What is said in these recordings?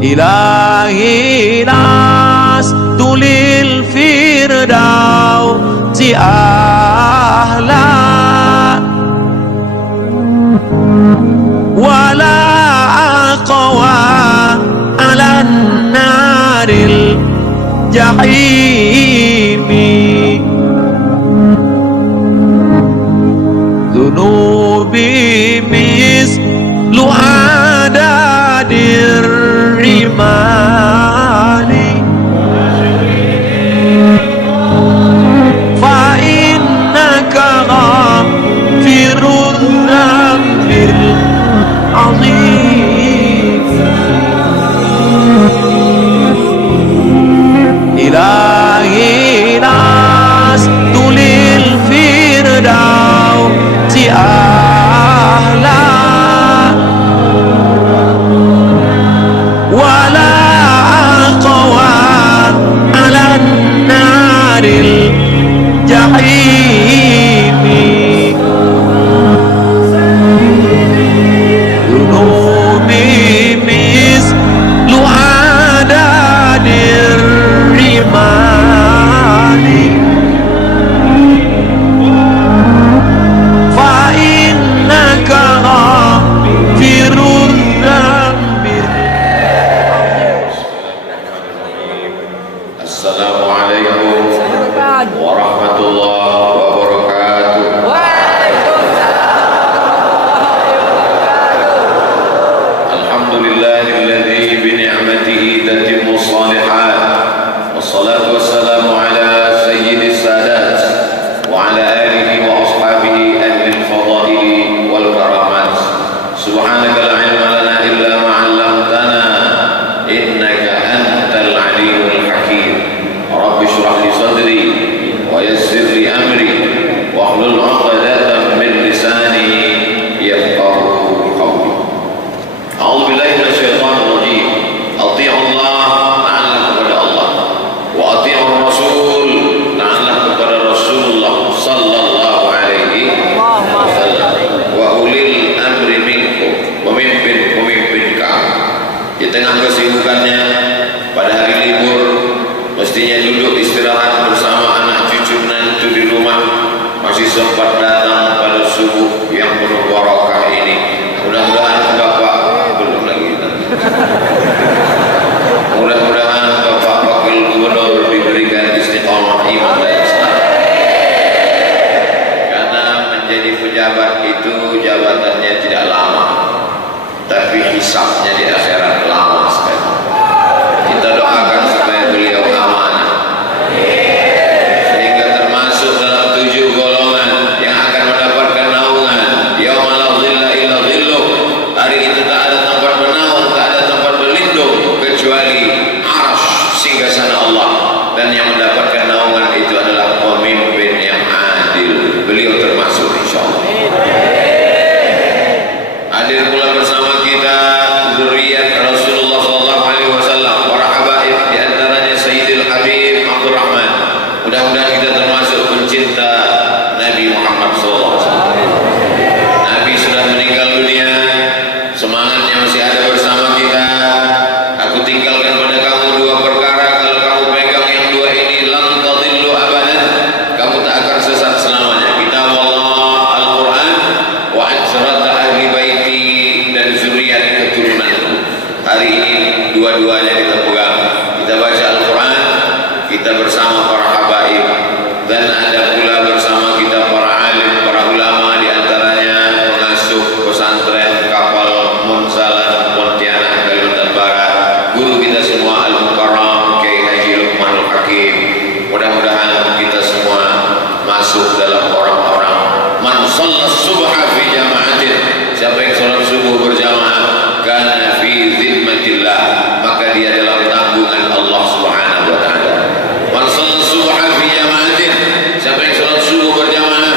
ilahi lastu lil firdausi ahla wala aqwa ala naril jahimi dunubi mislu adadir rimali fa innaka ghafirun dzambil azim ilahi lastu lil firdausi ahla wala aqwa ala naril jahimi dunubi mislu adadir rimali fa innaka ghafirun dzambil. Assalamualaikum warahmatullahi wabarakatuh. Alhamdulillahilladzi bi ni'matihi tatimmu shalihat. Wassalatu wassalamu ala sayyidis sadat wa ala alihi wa ashabihi ahli al-fadaili wal karamat. Subhanaka la ilma lana illa ma 'allamtana innaka antal alimul hakim. Rabbi shrah li sadri wa yassir li amri wahlul 'uqdatam min lisani yafqahu qawli. A'udzu billahi minasyaitonir rajim. Athi'u Allah, ta'ala kepada Allah, wa athi'ur Rasul, ta'ala kepada Rasulullah sallallahu alaihi wasallam, wa ulil amri minkum, pemimpin kamu. Di tengah kesibukannya pada hari libur mestinya duduk istirahat bersama anak cucu menantu di rumah, masih sempat datang pada subuh yang penuh barakah ini. Mudah-mudahan Bapak belum lagi. Mudah-mudahan Bapak Wakil Gubernur diberikan istiqamah iman dan Islam. Karena menjadi pejabat itu jabatannya tidak lama, tapi hisabnya di akhirat lama sekali. Kita doakan supaya beliau amanah, sehingga termasuk dalam 7 golongan yang akan mendapatkan naungan yauma la dhilla illa dhilluh. Hari itu tak ada tempat menaung, tak ada tempat berlindung kecuali arsy singgasana Allah, dan yang mendapatkan naungan itu adalah pemimpin yang adil. Beliau termasuk insyaallah. Hadir pula bersama kita zuriat Rasulullah sallallahu alaihi wasallam, para habaib, di antaranya Sayyidil Habib Abdul Rahman. Mudah-mudahan kita termasuk pencinta Nabi Muhammad sallallahu alaihi wasallam. Nabi sudah meninggal dunia, semangatnya masih ada bersama kita. Aku tinggalkan pada kamu 2 perkara, kalau kamu pegang yang 2 ini lam tadillu abadan, kamu tak akan sesat selamanya. Kitab Allah, Al-Quran, wa aksrat ahli baiti, dan zuriat keturunanku. Hari ini dua-duanya kita pegang. Kita baca Al-Quran, kita bersama para habaib, dan ada pula bersama kita para alim, para ulama, di antaranya pengasuh pesantren Kapal Munzalan Pontianak Kalimantan Barat, guru kita semua Al-Mukarram Kiai Haji Luqmanul Hakim. Mudah-mudahan kita semua masuk dalam orang-orang man shallas subha fi jama'atin, siapa yang salat subuh berjamaah, kana fi zimmatillah, maka dia dalam tanggungan Allah Subhanahu wa taala. Man shallas subha fi jama'atin, siapa yang salat subuh berjamaah,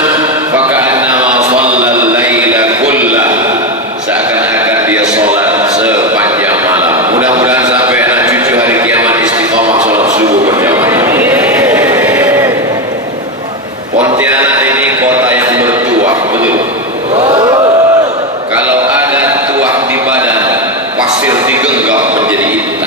faka'annama shallal laila kullah, seakan-akan dia salat sepanjang malam. Mudah-mudahan sampai anak cucu hari kiamat istiqamah salat subuh berjamaah. Pontianak ini kota yang bertuah, betul? Kalau ada tuah di badan, pasir digenggam menjadi hitam.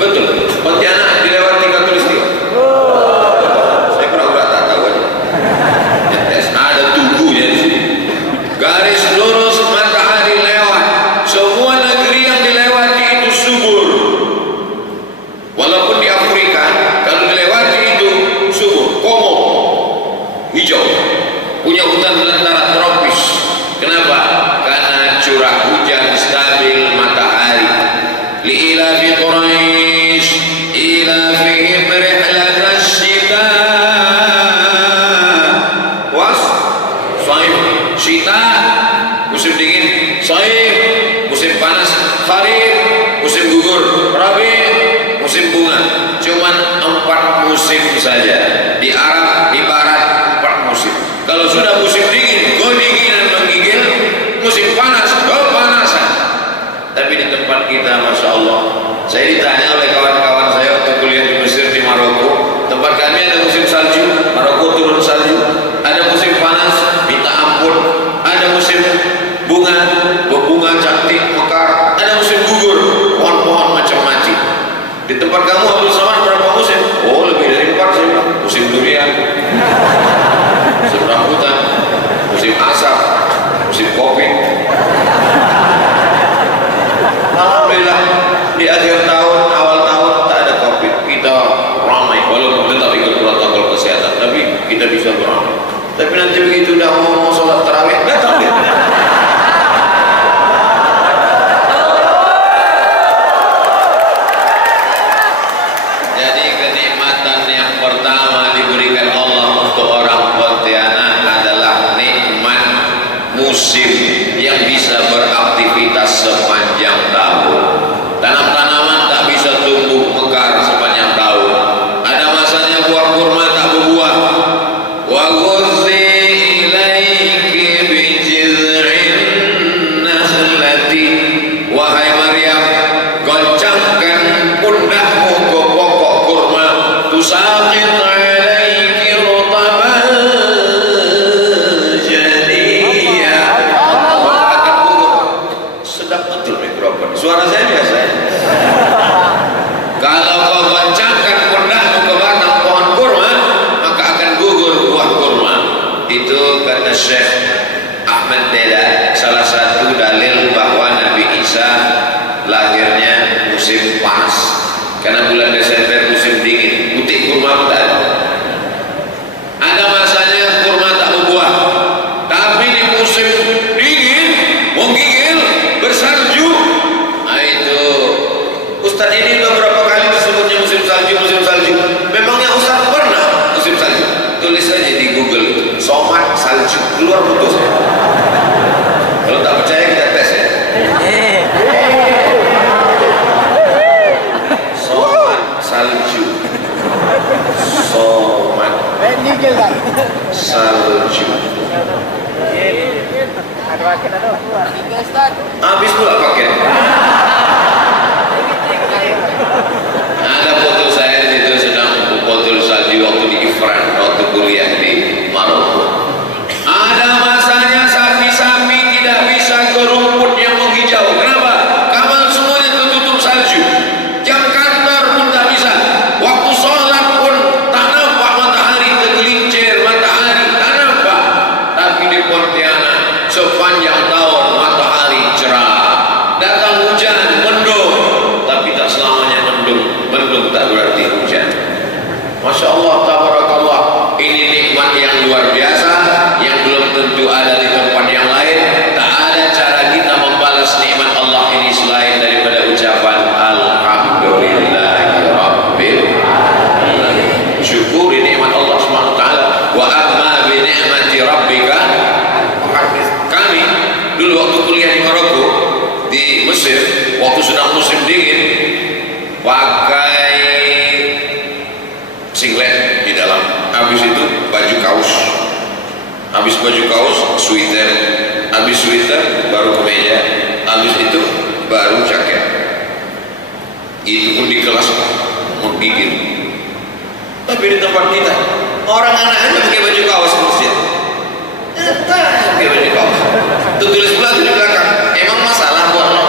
Betul. Pontianak dilewati Katulistiwa. Saya pura-pura tak tahu aja. Ngetes. Ada tubuhnya di sini. Garis lurus matahari lewat. Semua negeri yang dilewati itu subur. Walaupun di Afrika, kalau dilewati itu subur, komo, hijau, punya hutan belantara tropis. Kenapa? Karena curah hujan stabil matahari. Li'ila fi Quraisy, ila fihim rihlatas syita was saif. Syita musim dingin, saif musim panas, kharif musim gugur, rabi musim bunga. Cuman 4 musim saja. Di Arab, di Barat 4 musim. Kalau sudah musim dingin, kedinginan menggigil. Musim panas, kepanasan. Tapi di tempat kita, masya Allah, saya ditanya oleh kawan-kawan saya waktu kuliah di Mesir, di Maroko. Tempat kami ada musim salju, Maroko turun salju. Ada musim panas, minta ampun. Ada musim bunga, berbunga cantik, mekar. Ada musim gugur, pohon-pohon macam-macam. Di tempat kamu Abdul Samad berapa musim? Oh, lebih dari 4 saya bilang. Musim durian, musim rambutan, musim asap, musim kopi. Alhamdulillah di akhir tahun, awal tahun tak ada kopi. Kita ramai, walaupun tetap ikut protokol kesehatan, tapi kita bisa beramai. Tapi nanti begitu dah mau sholat tarawih, datang dia. Jadi kenikmatan yang pertama diberikan Allah untuk orang Pontianak adalah nikmat musim yang bisa beraktivitas sepanjang tahun. Tanam-tanaman tak bisa tumbuh mekar sepanjang tahun. Ada masanya buah kurma tak berbuah. Wa ghuzzi ilaiki bi jiz'in nakhlati. Wahai Maryam, goncangkan pundakmu ke pokok kurma. Tusaqit alaiki rutaban janiya. Akan gugur. Sedap betul mikrofon. Suara saya biasa ya? Kalau kau goncangkan pundakmu ke batang pohon kurma, maka akan gugur buah kurma. Itu kata Syekh Ahmad Deda, salah satu dalil bahwa Nabi Isa lahirnya musim panas. Karena bulan Desember musim dingin, putih kurma tak ada. Ada masanya kurma tak berbuah. Tapi di musim dingin, menggigil, bersalju. Nah itu, Ustaz ini beberapa kali disebutnya musim salju, musim salju. Memangnya Ustaz pernah musim salju? Tulis saja di Google, Somad salju, keluar putus. Kalau tak percaya kita tes ya. Somad salju, Somad salju. Habis pula pakai. Ada foto saya di situ sedang memfoto salju waktu di Ifran, waktu kuliah di Maroko. Ada masanya sapi-sapi tidak bisa ke rumput yang menghijau. Kenapa? Kamar semuanya tertutup salju. Jam kantor pun tak bisa. Waktu sholat pun tak nampak matahari tergelincir, matahari tak nampak. Tapi di Pontianak sepanjang tahun matahari cerah. Datang hujan, mendung, tapi tak selamanya mendung. Mendung tak berarti hujan. Masya Allah, tabarakallah. Ini nikmat yang luar biasa, yang belum tentu ada di tempat yang lain. Tak ada cara kita membalas nikmat Allah ini selain daripada ucapan Alhamdulillahirabbil alamin. Syukuri nikmat Allah Subhanahu wa taala. Wa amma bi ni'mati rabbika hadits. Kami dulu waktu kuliah di Maroko, di Mesir, waktu sedang musim dingin, pakai singlet di dalam. Habis itu baju kaos. Habis baju kaos, sweater. Habis sweater baru kemeja. Habis itu baru jaket. Itu pun di kelas menggigil. Tapi di tempat kita, orang anak aja pakai baju kaos masjid. Pakai baju kaos. Itu tulis pula di belakang. Emang masalah buat lo?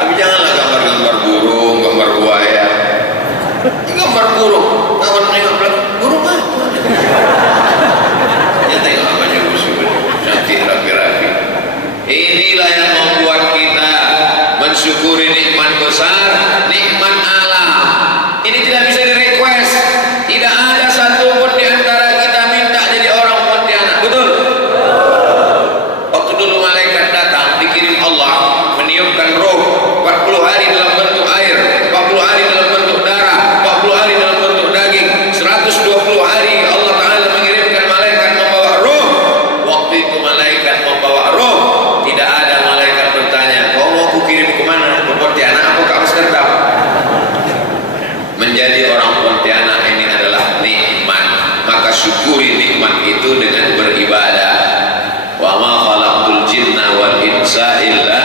Tapi janganlah gambar-gambar burung, gambar buaya. Ini gambar burung, kawan nengok belakang, burung apa? Ya tengok apa juga cantik rapi-rapi. Inilah yang membuat kita mensyukuri nikmat besar, nikmat alam. Ini tidak bisa di-request. Tidak ada satupun di antara kita minta jadi orang Pontianak. Betul? Waktu dulu malaikat datang, dikirim Allah meniupkan roh 40 hari dalam bentuk air, 40 hari dalam bentuk darah, 40 hari dalam bentuk daging, 120 hari Allah Ta'ala mengirimkan malaikat membawa roh. Waktu itu malaikat membawa roh, tidak ada malaikat bertanya, kau mau aku kirim kemana? Ke Pontianak apa ke Amsterdam? Menjadi orang Pontianak ini adalah nikmat, maka syukuri nikmat itu dengan beribadah. Wa ma khalaqtul jinna wal insa illa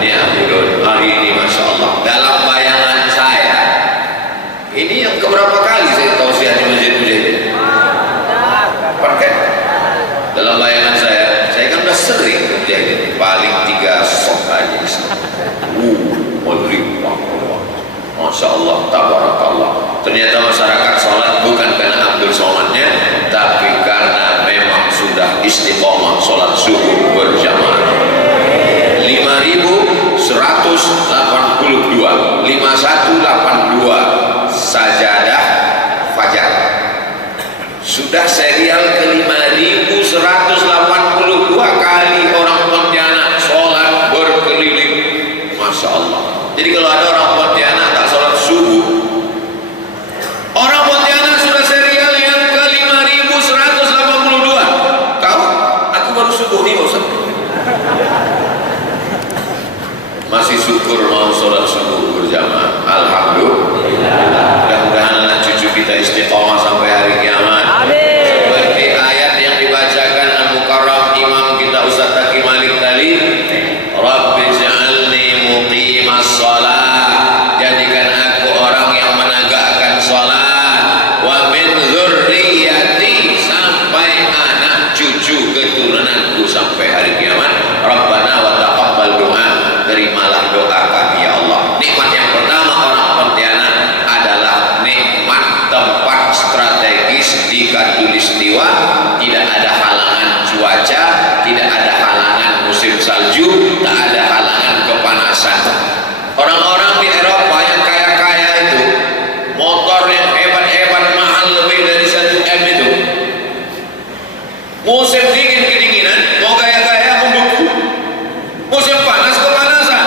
liya'budun. Hari ini Masya Allah, dalam bayangan saya, ini yang keberapa kali saya tausiah di Masjid Mujahidin? Pakai dalam bayangan saya kan udah sering Mujahidin, paling 3 sok aja. Masya Allah, tabarakallah. Ternyata masyarakat sholat bukan karena Abdul Somadnya, tapi karena memang sudah istiqomah sholat subuh berjamaah. 5.182 5182 sajadah fajar. Sudah serial ke 5.182 kali orang Pontianak sholat berkeliling. Masya Allah. Jadi kalau ada orang Pontianak tak sholat subuh, orang Pontianak sudah serial yang ke 5.182. Tahu? Aku baru subuh nih Ustaz. Masih syukur mau sholat subuh berjamaah. Alhamdulillah. Mudah-mudahan cucu kita istiqomah sampai hari kiamat. Amin. Seperti ayat yang dibacakan Al-Mukarram Imam kita Ustaz Taqi Malik tadi, Rabbi ja'alni muqimas shalah, jadikan aku orang yang menegakkan salat, wa min dzurriyyati, sampai anak cucu keturunanku sampai hari kiamat. Rabbana wa taqabbal du'a, terimalah doa kami ya Allah. Nikmat yang pertama orang Pontianak adalah nikmat tempat strategis di Katulistiwa. Tidak ada halangan cuaca, tidak ada halangan musim salju, tak ada halangan kepanasan. Orang-orang di Eropa yang kaya-kaya itu, motor yang hebat-hebat mahal lebih dari 1 M itu, musim dingin kedinginan, mau gaya-gaya membeku, musim panas kepanasan.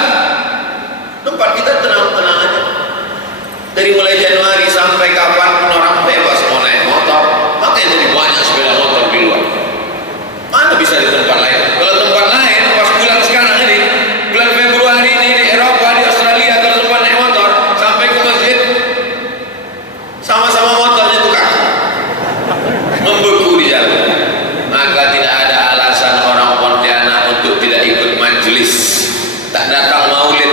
Tempat kita tenang-tenang aja. Dari mulai Januari sampai kapan orang bebas mau naik motor, makanya jadi banyak sepeda motor di luar. Mana bisa di tempat lain? Kalau tempat lain pas bulan sekarang ini, bulan Februari ini di Eropa, di Australia, kalau tempat naik motor sampai ke masjid, sama-sama motornya tukar, membeku di jalan. Maka tidak ada alasan orang Pontianak untuk tidak ikut majelis, tak datang maulid,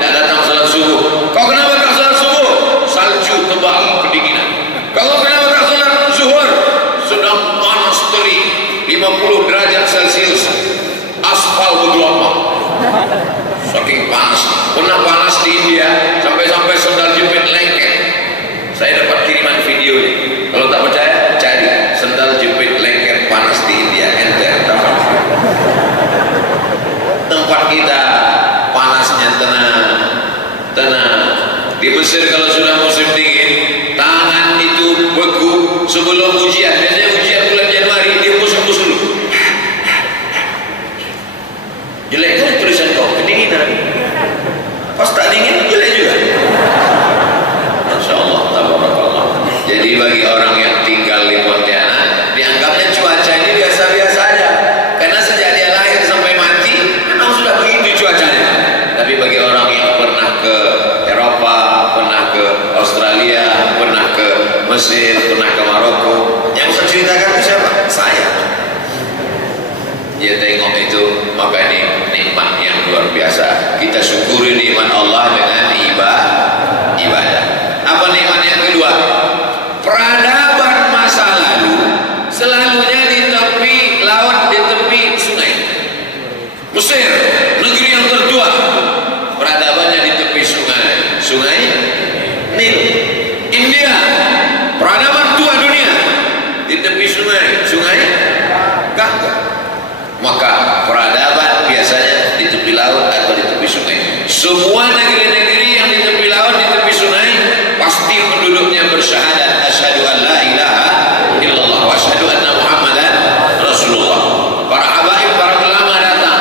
tak datang salat subuh. Kau kenapa tak salat subuh? Salju tebal kedinginan. Kau kenapa tak salat zuhur? Sedang panas terik 50 derajat Celcius, aspal bergelombang, saking panas. Pernah panas di India, sampai-sampai sendal jepit lengket. Saya dapat kiriman video ini. Kalau tak percaya, cari sendal jepit lengket panas di India. Enter dapat. Tempat kita panasnya tenang. Di Mesir kalau sudah musim dingin, tangan itu beku sebelum ujian. Biasanya ujian bulan Januari, dia musuh-musuh dulu. Jelek kan tulisan kau, kedinginan. Pas tak dingin, jelek juga. Masya Allah, tabarakallah. Jadi bagi orang yang tinggal di Pontianak, dianggapnya cuaca ini biasa-biasa aja. Karena sejak dia lahir sampai mati, memang sudah begitu cuacanya. Tapi bagi orang yang pernah ke Eropa, pernah ke Australia, pernah ke Mesir, pernah ke Maroko, yang bisa ceritakan itu siapa? Saya. Dia tengok itu, maka ini nikmat yang luar biasa. Kita syukuri nikmat Allah dengan ibadah. Apa nikmat yang kedua? Peradaban masa lalu selalunya di tepi laut, di tepi sungai. Mesir, negeri yang tertua, peradabannya Sungai Nil. India, peradaban tua dunia di tepi sungai Gangga. Maka peradaban biasanya di tepi laut atau di tepi sungai. Semua negeri-negeri yang di tepi laut, di tepi sungai, pasti penduduknya bersyahadat asyhadu an la ilaha illallah wa asyhadu anna muhammadan rasulullah. Para habaib, para ulama datang.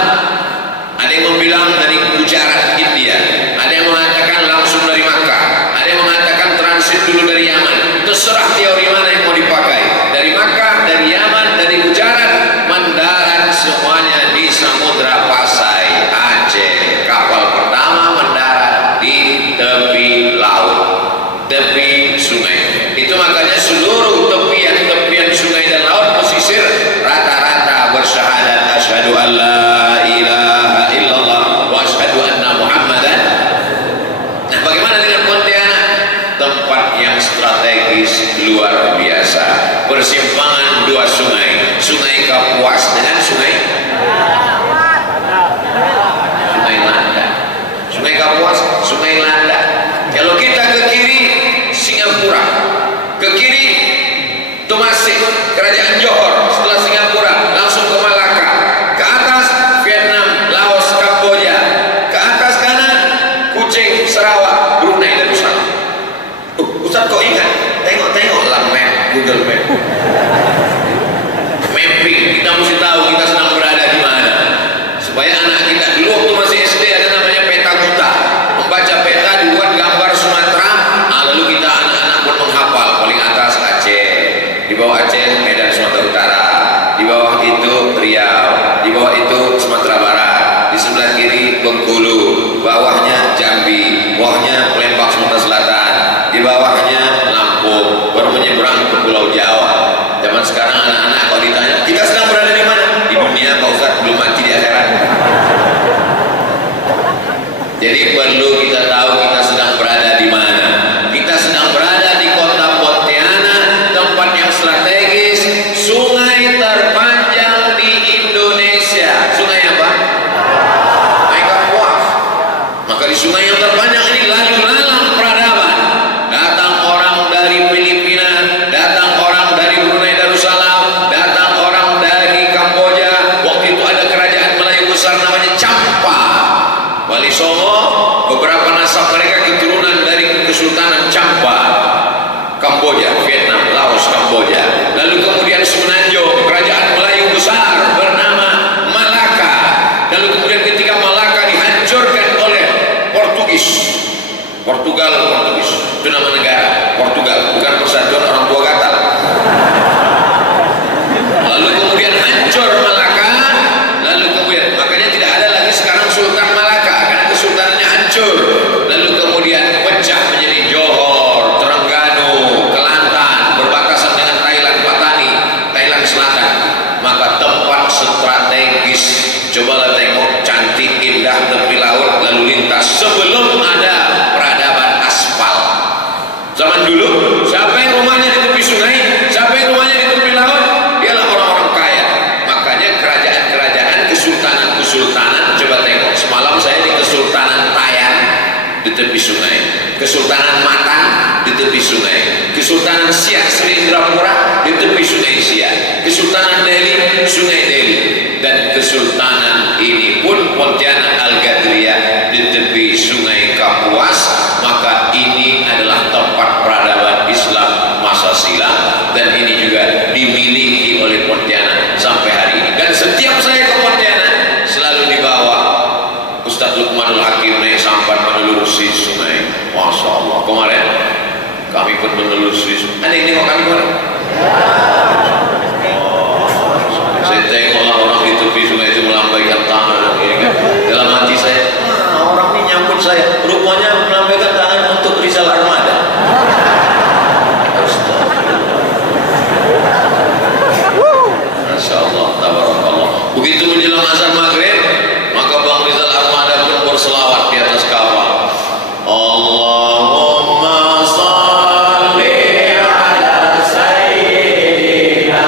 Ada yang bilang dari Gujarat, India. Ada yang mengatakan langsung dari Makkah. Ada yang mengatakan transit dulu dari Yaman. Terserah teori mana yang mau dipakai. Dari Makkah, dari Yaman, dari Gujarat, mendarat semuanya di Samudra Pasai, Aceh. Kapal pertama mendarat di tepi laut, tepi sungai. Itu makanya seluruh tepian sungai dan laut pesisir rata-rata bersyahadat asyhadu an la ilaha illallah wa asyhadu anna muhammadan. Nah, bagaimana dengan Pontianak? Tempat yang strategis luar biasa. Persimpangan dua sungai, Sungai Kapuas dengan Sungai Landa. Sungai Kapuas, Sungai Landa. Kalau kita ke kiri Singapura, ke kiri Tomasik, Kerajaan Johor. Setelah Singapura langsung ke Malaka, ke atas Vietnam, Laos, Kamboja, ke atas kanan Kuching, Sarawak, Brunei Darussalam. Ustaz kok ingat? Tengok-tengoklah map, Google Map. Mapping, kita mesti tahu kita sedang berada di mana. Supaya anak kita dulu waktu masih SD ada namanya peta buta. Membaca peta dibuat gambar Sumatera, lalu kita anak-anak pun menghafal. Paling atas Aceh, di bawah Aceh Medan Sumatera Utara, di bawah itu Riau, di bawah itu Sumatera Barat, di sebelah kiri Bengkulu, bawahnya Jambi, bawahnya Palembang Sumatera Selatan, di bawahnya Lampung, baru menyeberang ke Pulau Jawa. Zaman sekarang anak-anak kalau ditanya kita sedang berada di mana? Di dunia Pak Ustaz, belum mati di akhirat. Jadi perlu kita tahu kita sedang berada di mana. Kita sedang berada di kota Pontianak, tempat yang strategis, sungai terpanjang di Indonesia. Sungai apa? Sungai Kapuas. Maka di sungai yang terpanjang ini lalu lalang peradaban. Datang orang dari Filipina, datang orang dari Brunei Darussalam, datang orang dari Kamboja. Waktu itu ada kerajaan Melayu besar namanya Champa, Wali Songo. Beberapa nasab mereka keturunan dari Kesultanan Champa, Kamboja, Vietnam, Laos, Kamboja. Lalu kemudian Semenanjung, kerajaan Melayu besar bernama Malaka. Lalu kemudian ketika Malaka dihancurkan oleh Portugis, Portugal, itu nama negara Portugal, bukan persatuan orang tua gatal. Lalu kemudian hancur Malaka, lalu kemudian makanya tidak ada lagi sekarang Sultan Malaka karena kesultanannya hancur. Lalu kemudian pecah menjadi Johor, Terengganu, Kelantan, berbatasan dengan Thailand, Patani, Thailand Selatan. Maka tempat strategis. Cobalah tengok cantik indah tepi laut lalu lintas sebelum ada peradaban aspal. Zaman dulu siapa yang rumahnya di tepi sungai, siapa yang rumahnya di tepi laut, dialah orang-orang kaya. Makanya kerajaan-kerajaan, kesultanan-kesultanan, coba tengok semalam saya di Kesultanan Tayan di tepi sungai, Kesultanan Matan di tepi sungai, Kesultanan Siak Sri Indrapura di tepi sungai Siak, Kesultanan Delhi, Sungai Delhi, dan Kesultanan ini pun Pontianak Al-Gadriyah di tepi sungai Kapuas. Maka ini adalah tempat peradaban Islam masa silam, dan ini juga dimiliki oleh Pontianak sampai hari ini. Dan setiap saya ke Pontianak selalu dibawa Ustadz Lukmanul Hakim naik sampan menelusuri sungai. Masya Allah, kemarin kami pun menelusuri sungai. Ada yang tengok kami kemarin? Saya tengoklah orang di tepi sungai itu melambaikan tangan. Dalam hati saya, orang ini nyambut saya, rupanya melambaikan tangan untuk Rizal Armada. Masya Allah, tabarakallah. Begitu menjelang azan maghrib, maka Bang Rizal Armada pun berselawat di atas kapal. Allahumma salli ala sayyidina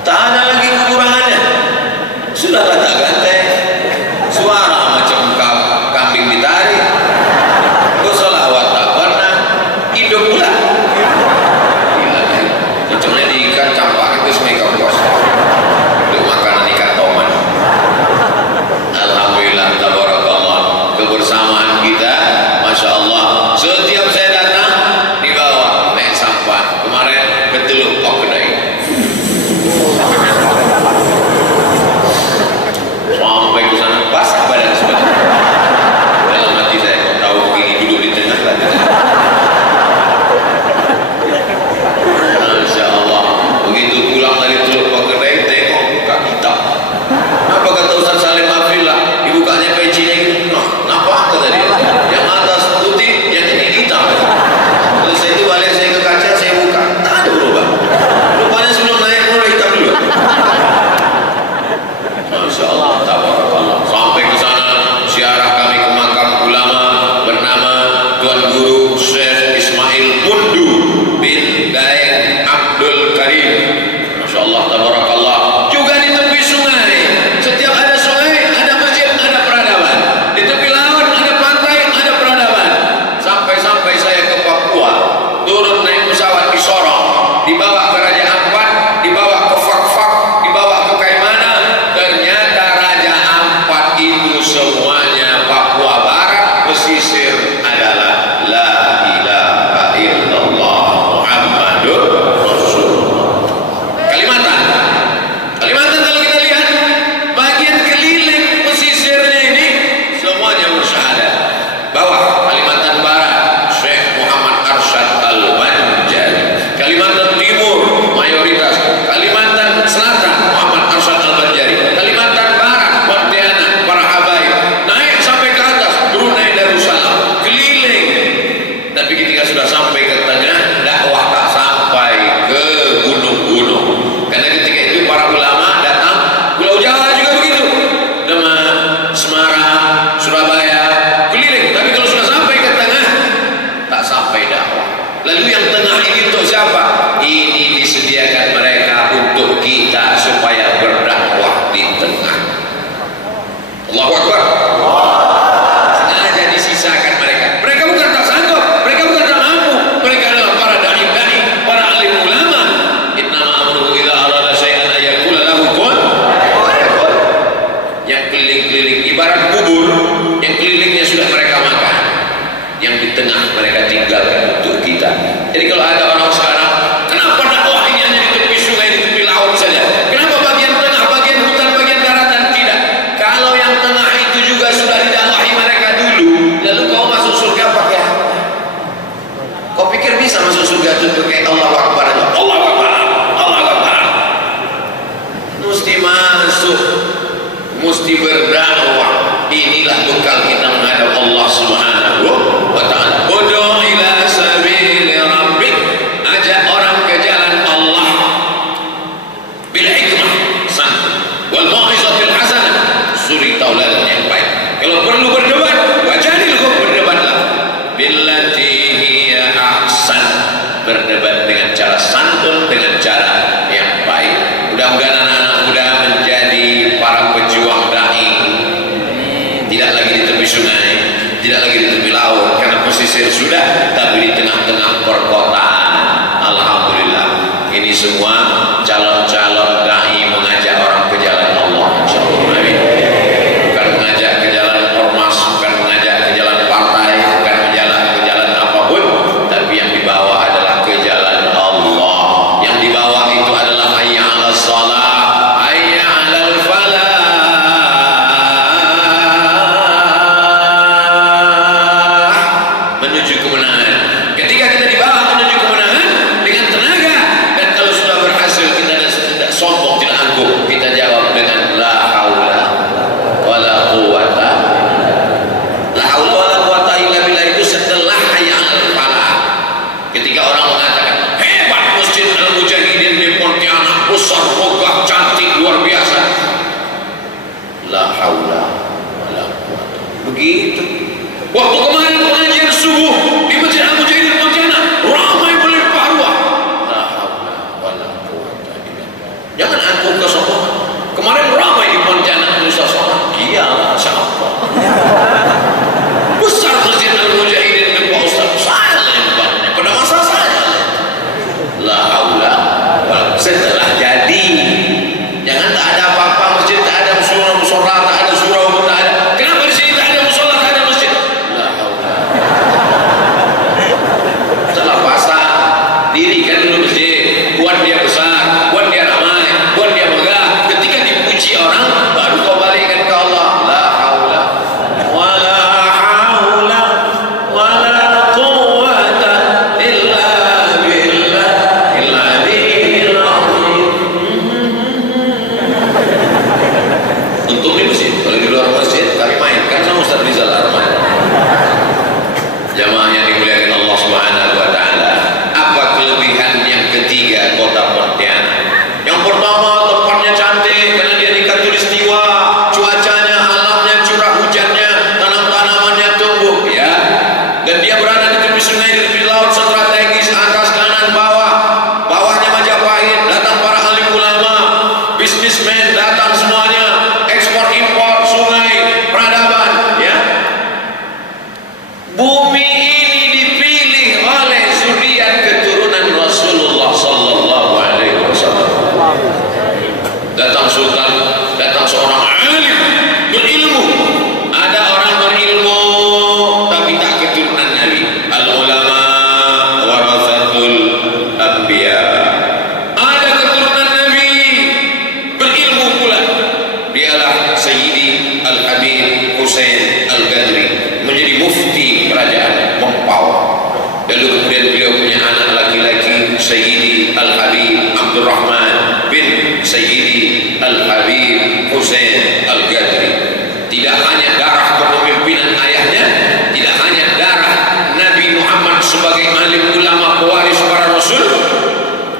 Tak ada lagi kekurangannya. Sudahlah tak ganteng. Suara macam kambing ditarik. Bersolawat tak pernah. Hidup pula. Gila kan? Cocoknya di ikan campak itu semega puas. Untuk makanan ikan toman. Alhamdulillah, tabarakallah. Kebersamaan kita, Masya Allah. Setiap saya datang, dibawa naik sampah. Kemarin ke Teluk Kedai. Sampai ke sana basah badan sebenarnya. Dalam hati saya, kau tahu begini duduk di tengah lah. Masya Allah. Begitu pulang dari Teluk Kedai, tengok buka kitab. Apa kata Ustaz Salim Afrillah? Dibukanya pecinya gitu. Nampak kata dia. Yang atas putih, yang ini hitam. Lalu saya itu balik saya ke kaca, saya buka. Tak ada berubah. Rupanya sebelum naik mulai hitam dulu. Masya Allah, tabarakallah. Sampai ke sana, ziarah kami ke makam ulama bernama Tuan Guru Syekh Ismail Pundu bin Daeng Abdul Karim. Masya Allah, tabarakallah. Juga di tepi sungai. Setiap ada sungai, ada masjid, ada peradaban. Di tepi laut, ada pantai, ada peradaban. Sampai-sampai saya ke Papua, turun naik pesawat di Sorong, dibawa ke Raja Ampat, dibawa ke Fak-Fak, dibawa ke Kaimana. Ternyata Raja Ampat itu semuanya Papua Barat, pesisir adalah La ilaha illallah Muhammadur Rasulullah. Kalimantan kalau kita lihat bagian keliling pesisirnya ini semuanya bersyahadat. Bawah Kalimantan Barat Syekh Muhammad Arsyad Al-Banjari. Kalimantan Timur mayoritas. Kalimantan Selatan Muhammad Arsyad Al-Banjari. Kalimantan Barat Pontianak para habaib. Naik sampai ke atas Brunei Darussalam. Keliling. Tapi ketika sudah sampai ke tengah, dakwah tak sampai ke gunung-gunung. Karena ketika itu para ulama datang, Pulau Jawa juga begitu. Demak, Semarang, Surabaya, keliling. Tapi kalau sudah sampai ke tengah, tak sampai dakwah. Lalu yang tengah ini untuk siapa? Ini disediakan mereka untuk kita supaya berdakwah di tengah. Allahu Akbar. Sengaja disisakan mereka. Mereka bukan tak sanggup, mereka bukan tak mampu. Mereka adalah para dai-dai, para alim ulama. Innama amruhu idza arada syai'an an yaqula lahu kun fayakun. Yang keliling-keliling ibarat kubur, yang kelilingnya sudah mereka makan, yang di tengah mereka tinggalkan untuk kita. Jadi kalau ada orang sekarang, kenapa dakwah ini hanya di tepi sungai, di tepi laut saja? Kenapa bagian tengah, bagian hutan, bagian daratan tidak? Kalau yang tengah itu juga sudah didakwahi mereka dulu, lalu kau masuk surga pakai apa? Kau pikir bisa masuk surga itu pakai Allahu Akbar aja? Allahu Akbar, Allahu Akbar. Mesti masuk, mesti berdakwah. Inilah bekal kita menghadap Allah Subhanahu wa ta'ala. Ud'u ila sabili rabbik, ajak orang ke jalan Allah bil hikmah, santun, wal mau'izatil hasanah, suri tauladan yang baik. Kalau perlu berdebat, wajadilhum, berdebatlah. Billati hiya ahsan, berdebat dengan cara santun, dengan cara yang baik. Mudah-mudahan anak-anak muda menjadi para pejuang dai. Tidak lagi di tepi sungai, tidak lagi di tepi laut, karena pesisir sudah, tapi di tengah-tengah perkotaan. Alhamdulillah. Ini semua calon-calon dai mengajak orang ke jalan Allah. Insyaallah. Amin. Bukan mengajak ke jalan ormas, bukan mengajak ke jalan partai, bukan mengajak ke jalan apapun, tapi yang dibawa adalah ke jalan Allah. Yang dibawa itu adalah hayya 'alas shalah, hayya 'alal falah. Menuju kemenangan. Ketika kita dibawa menuju kemenangan dengan tenaga, dan kalau sudah berhasil datang sultan, datang seorang alim berilmu. Ada orang berilmu tapi tak keturunan Nabi. Al ulama warasatul anbiya. Ada keturunan Nabi berilmu pula. Dialah Sayyidi Al Habib Husain Al Gadri, menjadi mufti kerajaan Mempau. Lalu kemudian beliau punya anak laki-laki Sayyidi Al Habib Abdul Rahman bin Sayyidi Al Habib Husain Al Gadri. Tidak hanya darah kepemimpinan ayahnya, tidak hanya darah Nabi Muhammad sebagai alim ulama pewaris para rasul,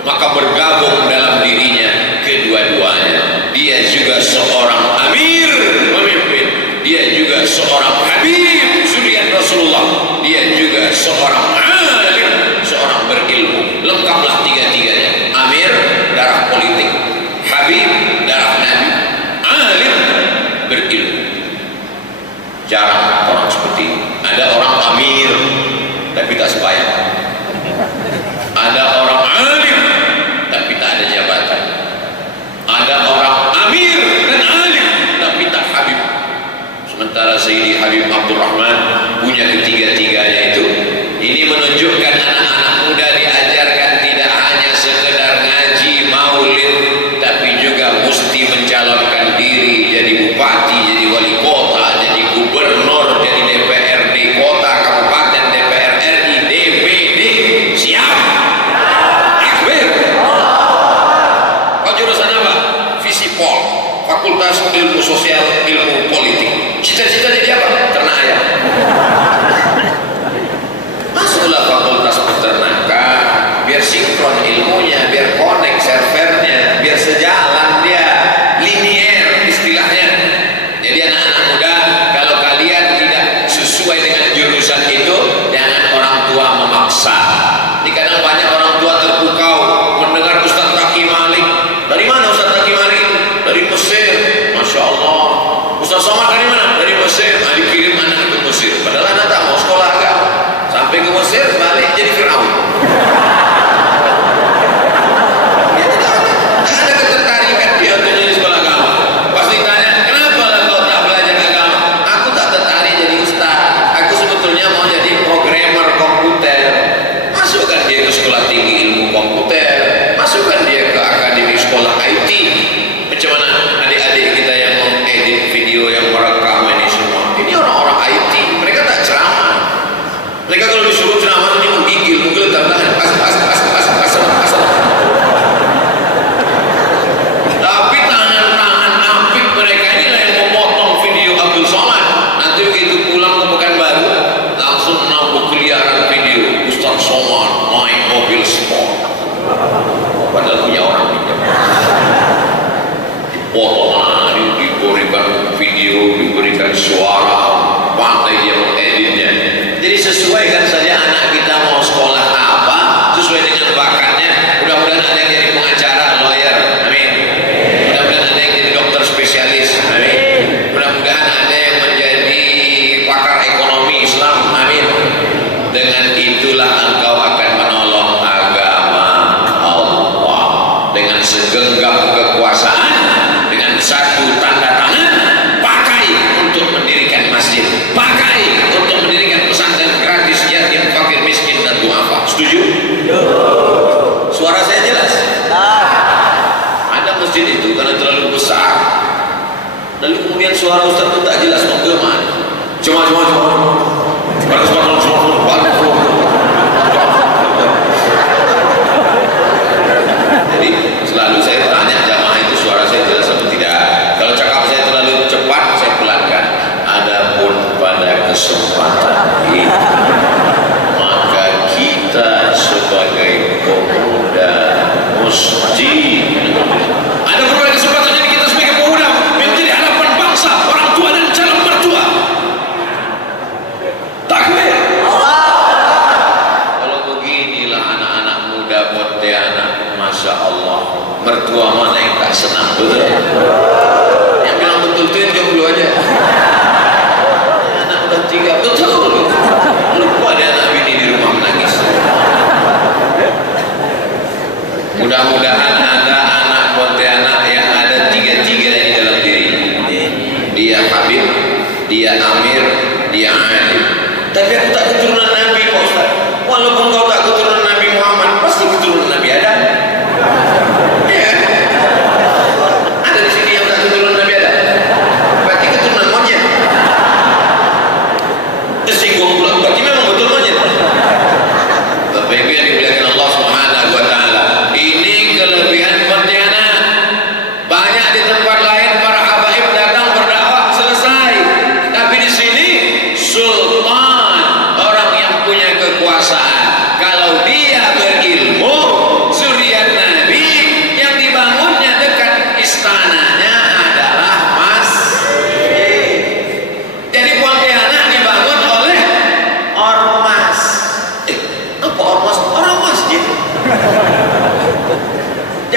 maka bergabung dalam dirinya kedua-duanya. Dia juga seorang amir pemimpin, dia juga seorang habib zuriat Rasulullah, dia juga seorang alim, seorang berilmu. Lengkaplah tiga-tiganya. Amir darah politik, habib darah Nabi, alim berilmu. Jarang orang seperti ini. Ada orang amir tapi tak sembahyang, ada orang alim tapi tak ada jabatan, ada orang amir dan alim tapi tak habib. Sementara Sayyidi Habib Abdul Rahman punya ketiga-tiganya itu. Ini menunjukkan anak-anak muda diajarkan tidak hanya sekedar ngaji maulid, tapi juga mesti mencalonkan diri jadi bupati, jadi wali kota, jadi gubernur, jadi DPRD kota, kabupaten, DPR RI, DPD. Siap? Takbir. Kau jurusan apa? Visipol, Fakultas Ilmu Sosial Ilmu Politik. Cita-cita jadi apa? Ternak ayam. Masuklah Fakultas Peternakan, biar sinkron ilmunya, biar connect servernya, biar sejalan dia, linier istilahnya. Jadi anak-anak muda, kalau kalian tidak sesuai dengan jurusan itu, jangan orang tua memaksa. Di kadang banyak orang tua terpukau mendengar Ustaz Taki Malik. Dari mana Ustaz Taki Malik? Dari Mesir. Masya Allah. Ustaz Somad dari mana? Dari Mesir. Nah, dikirim anak ke Mesir. Padahal anak tak mau sekolah agama. Sampai ke Mesir, balik jadi Fir'aun. Ya, tidak ada ketertarikan dia untuk jadi sekolah agama. Pas ditanya, kenapa lah kau tak belajar agama? Aku tak tertarik jadi ustaz. Aku sebetulnya mau jadi programmer komputer. Masukkan dia ke sekolah tinggi ilmu komputer. Masukkan dia ke akademi sekolah IT. Macam mana adik-adik kita yang mengedit video, yang merekam ini semua? Ini orang-orang IT. Mereka tak ceramah. Mereka kalau disuruh ceramah ini menggigil tangan, asal. Tapi tangan-tangan apik mereka inilah yang memotong video Abdul Somad. Nanti begitu pulang ke Pekanbaru, langsung nampak keliaran video Ustaz Somad naik mobil sport. Padahal punya orang pinjam. Dipotong, diberikan video, diberikan suara, pandai dia mengeditnya. Jadi sesuaikan saja anak kita mau sekolah apa, sesuai dengan bakatnya. Mudah-mudahan ada yang jadi pengacara, lawyer, amin. Mudah-mudahan ada yang jadi dokter spesialis, amin. Mudah-mudahan ada yang menjadi pakar ekonomi Islam, amin. Dengan itulah engkau akan menolong agama Allah. Dengan segenggam kekuasaan, dengan satu tanda tangan, pakai untuk mendirikan masjid, pakai untuk mendirikan pesantren gratis yatim, fakir, miskin dan duafa. Setuju? Suara saya jelas? Ada masjid itu karena terlalu besar, lalu kemudian suara Ustaz itu tak jelas mau ke mana. Cuma jadi selalu saya tanya jamaah itu suara saya jelas atau tidak. Kalau cakap saya terlalu cepat, saya pelankan. Adapun pada kesempatan ini, maka kita sebagai pemuda masjid, ada pada kesempatan ini kita sebagai pemuda menjadi harapan bangsa, orang tua dan calon mertua. Takbir. Kalau beginilah anak-anak muda Pontianak, Masya Allah, mertua mana yang tak senang, betul? Yang bilang betul itu yang jomblo aja. Anak udah 3, betul. Lupa ada anak bini di rumah menangis. Mudah-mudahan ada anak Pontianak yang ada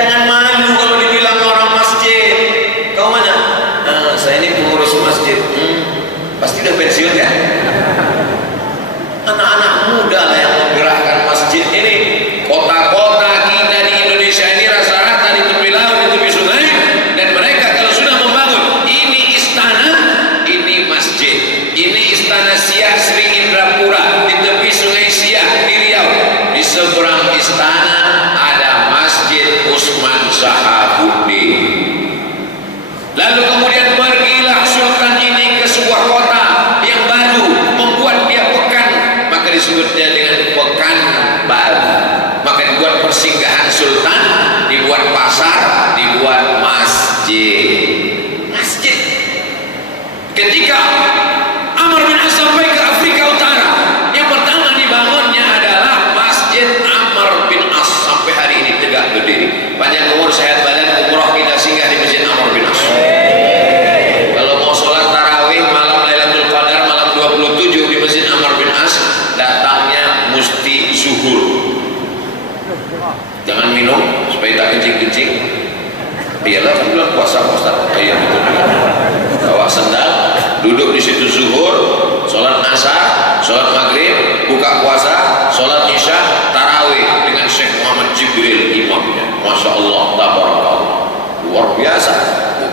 Jangan malu kalau dibilang orang masjid. Kau mana? Saya ini pengurus masjid. Pasti udah pensiun kan? Anak-anak muda lah yang menggerakkan masjid ini. Kota-kota kita di Indonesia ini rata-rata di tepi laut, di tepi sungai, dan mereka kalau sudah membangun ini istana, ini masjid, ini istana Siak Sri Indrapura di tepi sungai Siak di Riau. Di seberang istana ada Masjid Usman Sahabuddin. Lalu kemudian pergilah sultan ini ke sebuah kota yang baru, membuat dia pekan, maka disebutnya dengan pekan baru. Maka dibuat persinggahan sultan, dibuat pasar, dibuat masjid. Masjid. Ketika Amr bin As sampai ke Afrika Utara, yang pertama dibangunnya adalah Masjid Amr bin As. Sampai hari ini tegak berdiri. Panjang umur, sehat badan, umroh kita singgah di Masjid Amr bin As. Kalau mau sholat tarawih malam Lailatul Qadar malam 27 di Masjid Amr bin As, datangnya mesti zuhur. Jangan minum supaya tak kencing-kencing. Iyalah kan bulan puasa Ustaz. Kayak gitu. Bawa sendal, duduk di situ zuhur, sholat asar, sholat maghrib, buka puasa, sholat isya, tarawih dengan Syekh Muhammad Jibril imamnya. Masya Allah, tabarakallah, luar biasa.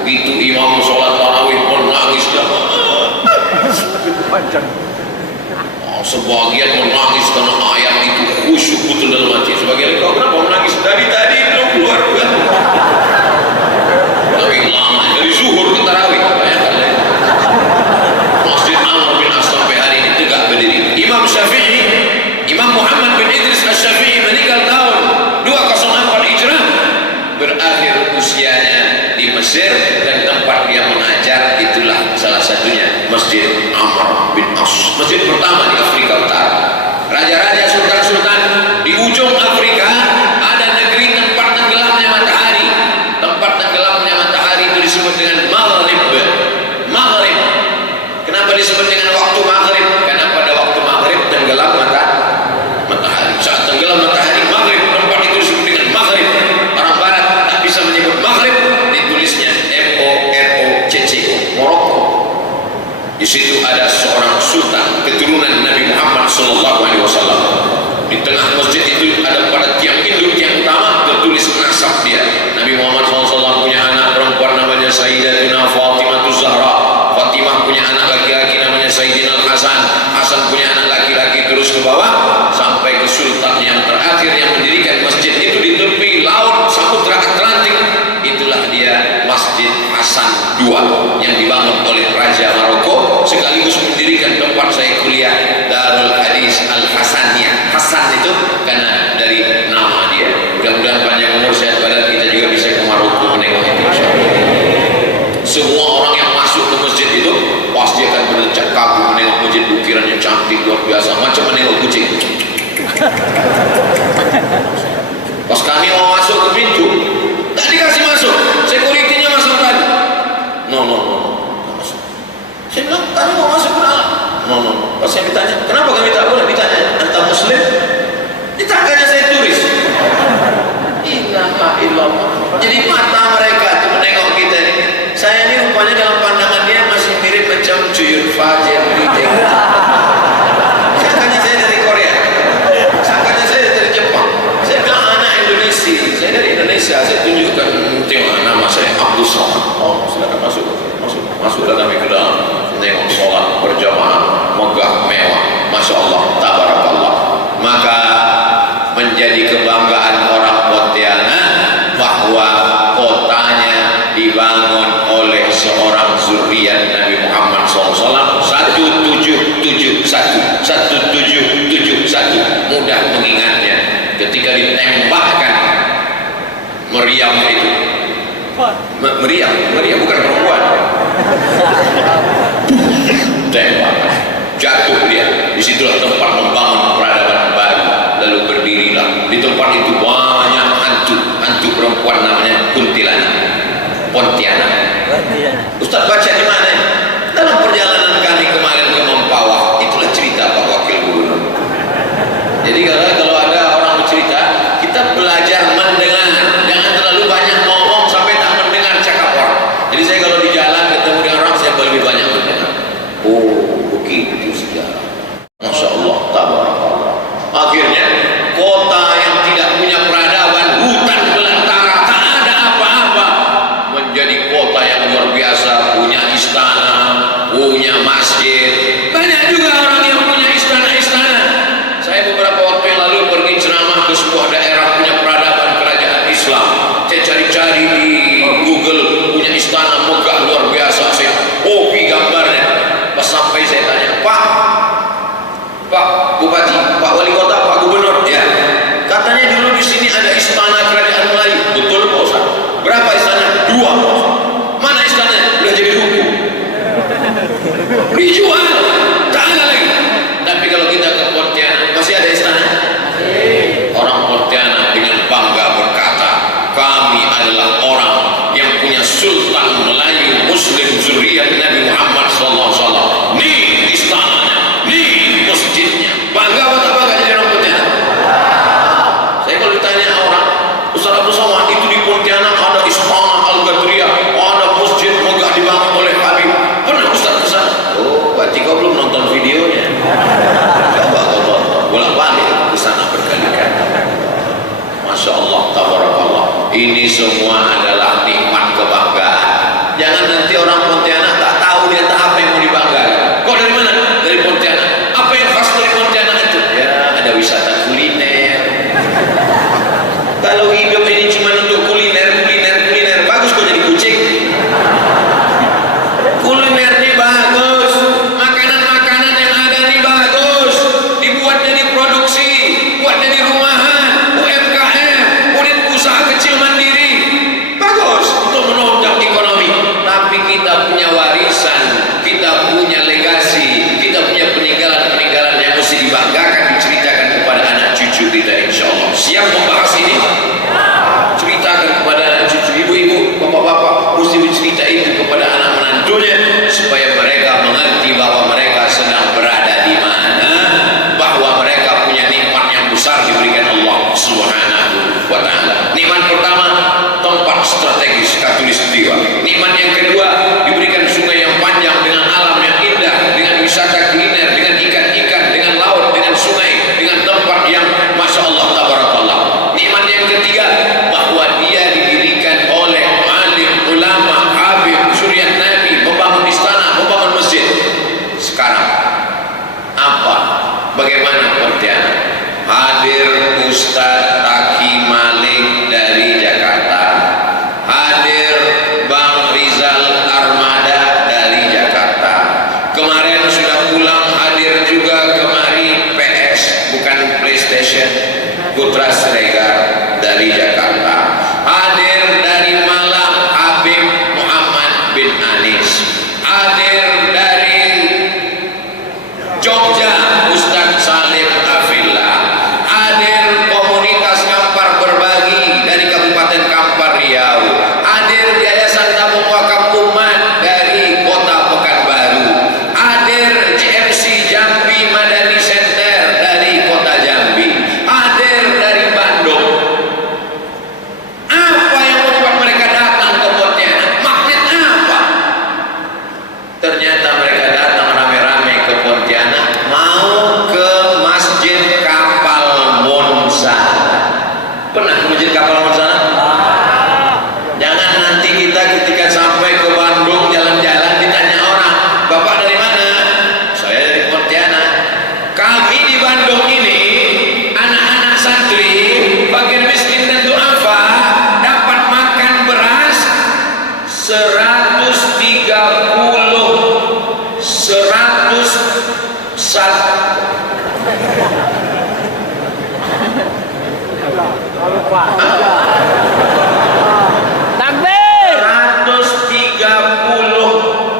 Begitu imam sholat tarawih menangis dia. Sebagian menangis karena ayat itu khusyuk betul dalam hati. Sebagian kau kenapa menangis? Dari tadi belum keluar. Tapi lama dari zuhur ke tarawih. Masjid Amr bin As sampai hari ini tegak berdiri. Imam Syafi'i, Imam Muhammad bin Idris Asy-Syafi'i meninggal tahun 204 Hijrah. Berakhir usianya di Mesir dan tempat dia mengajar itulah salah satunya Masjid Amr bin As. Masjid pertama di Afrika Utara. Raja-raja, sultan-sultan di ujung Afrika ada negeri tempat tenggelamnya matahari. Tempat tenggelamnya matahari itu disebut dengan Maghrib. Maghrib. Kenapa disebut dengan waktu Maghrib? Karena pada waktu Maghrib tenggelam matahari. Saat tenggelam matahari Maghrib, tempat itu disebut dengan Maghrib. Orang Barat tak bisa menyebut Maghrib, ditulisnya M-O-R-O-C-C-O, Maroko. Di situ ada seorang sultan keturunan Nabi Muhammad SAW. Di tengah masjid itu ada pada tiang induk yang utama tertulis nasab dia. Nabi Muhammad SAW punya anak perempuan namanya Sayyidatina Fatimah Zahra. Fatimah punya anak laki-laki namanya Sayyidina Hasan. Hasan punya anak laki-laki, terus ke bawah sampai ke sultan yang terakhir yang mendirikan masjid itu di tepi laut Samudra Atlantik. Itulah dia Masjid Hasan II yang dibangun oleh Raja Maroko, sekaligus mendirikan tempat saya kuliah, Darul Hadis Al-Hasaniyah. Hasan itu karena dari nama dia. Mudah-mudahan panjang umur, sehat badan, kita juga bisa ke Maroko menengok itu. Semua orang yang masuk ke masjid itu pasti akan berdecak kagum menengok masjid, ukirannya cantik luar biasa, macam menengok kucing. Pas kami mau masuk ke pintu, tak dikasih masuk, security-nya masuk tadi. No. Saya bilang, kami mau masuk ke dalam. No. Pas saya ditanya, kenapa kami tak boleh? Ditanya, anta muslim? Ditanya saya turis. Ilaha illallah. Jadi mata mereka itu menengok kita ini. Saya ini rupanya dalam pandangan dia masih mirip macam Juyun Fajr. Sangkanya saya dari Korea. Sangkanya saya dari Jepang. Saya bilang anak Indonesia. Saya dari Indonesia. Saya tunjukkan nama saya Abdul Somad. Oh, silakan masuk. Masuklah kami ke dalam. Tengok sholat berjamaah, megah, mewah. Masya Allah, tabarakallah. Maka menjadi kebanggaan orang Pontianak bahwa kotanya dibangun oleh seorang zuriat Nabi Muhammad SAW. 1771. Mudah mengingatnya ketika ditembakkan Maryam itu. Maryam bukan perempuan. Tembak, jatuh dia. Disitulah tempat membangun peradaban baru. Lalu berdirilah di tempat itu banyak hantu perempuan namanya Pontianak. Ustaz baca di mana? Dalam perjalanan kami kemarin ke Mempawah, itulah cerita Pak Wakil Gubernur. Jadi kalau ada orang bercerita, kita belajar mendengar, jangan terlalu Saya cari-cari di Google, punya istana megah luar biasa. Saya copy gambarnya. Pas sampai saya tanya, Pak Bupati, Pak Wali Kota, Pak Gubernur, ya, katanya dulu di sini ada istana kerajaan Melayu. Betul Pak Ustaz? Berapa istana? 2. Mana istananya? Udah jadi hukum. Dijual, tak ada lagi. Tapi kalau kita ke Pontianak, masih ada istana? Orang Pontianak dengan bangga berkata, kami adalah orang yang punya Sultan Melayu Muslim zuriat Nabi Muhammad SAW. Nih istananya, nih masjidnya. Bangga apa tak bangga jadi orang Pontianak? Saya kalau ditanya orang, Ustaz Abdul Somad, itu di Pontianak ada istana Al-Gadriyah, ada masjid megah dibangun oleh Habib. Pernah Ustaz ke sana? Oh, berarti kau belum nonton videonya. Coba kau tonton, bolak-balik ke sana berkali-kali. Masya Allah, tabarakallah. Ini semua adalah nikmat kebanggaan. Jangan nanti orang Pontianak tak tahu dia tak apa yang mau dibanggakan. Kau dari mana? Dari Pontianak. Apa yang khas dari Pontianak itu? Ya, ada wisata kuliner. Kalau hidup ini cuma untuk kuliner, bagus kok jadi kucing. Kulinernya bagus, makanan-makanan yang ada ini bagus, dibuat dari produksi, buat dari rumahan, UMKM, unit usaha kecil mandiri, bagus untuk menunjang ekonomi. Tapi kita punya warisan, kita punya legasi, kita punya peninggalan-peninggalan yang mesti dibanggakan, diceritakan kepada anak cucu kita, insya Allah. Siap membahas ini? Ceritakan kepada anak cucu, ibu-ibu, bapak-bapak, mesti bercerita itu kepada anak menantunya supaya mereka mengerti bahwa mereka sedang berada di mana, bahwa mereka punya nikmat yang besar diberikan Allah Subhanahu wa ta'ala. Nikmat pertama, tempat strategis Katulistiwa. Nikmat yang kedua, diberikan sungai yang panjang dengan alam yang indah, dengan wisata kuliner, dengan ikan-ikan, dengan laut, dengan sungai, dengan tempat yang Masya Allah tabarakallah. Nikmat yang ketiga, bahwa dia didirikan oleh alim, ulama, habib, zuriat Nabi, membangun istana, membangun masjid. Sekarang apa? Bagaimana Pontianak? Hadir Ustadz Taki Malik dari Jakarta, hadir Bang Rizal Armada dari Jakarta. Kemarin sudah pulang, hadir juga kemari PS, bukan PlayStation, Putra Siregar dari Jakarta. Hadir dari Malang Habib Muhammad bin Anis. Hadir dari Jogja Ustadz Salim Afillah. Hadir komunitas Kampar Berbagi dari Kabupaten Kampar Riau. Hadir Yayasan Tabung Wakaf Umat dari Kota Pekanbaru. Hadir JMC Jambi Madani Center dari Kota Jambi. Hadir dari Bandung. Apa yang membuat mereka datang ke Pontianak? Magnetnya apa? Ternyata mereka datang rame-rame ke Pontianak mau ke Masjid Kapal Monsala. Pernah ke Masjid Kapal Monsala? Jangan nanti kita ketika sampai ke Bandung jalan-jalan ditanya orang, Bapak dari mana? Saya dari Pontianak. Kami di Bandung ini anak-anak santri, bagian miskin dan duafa dapat makan beras 130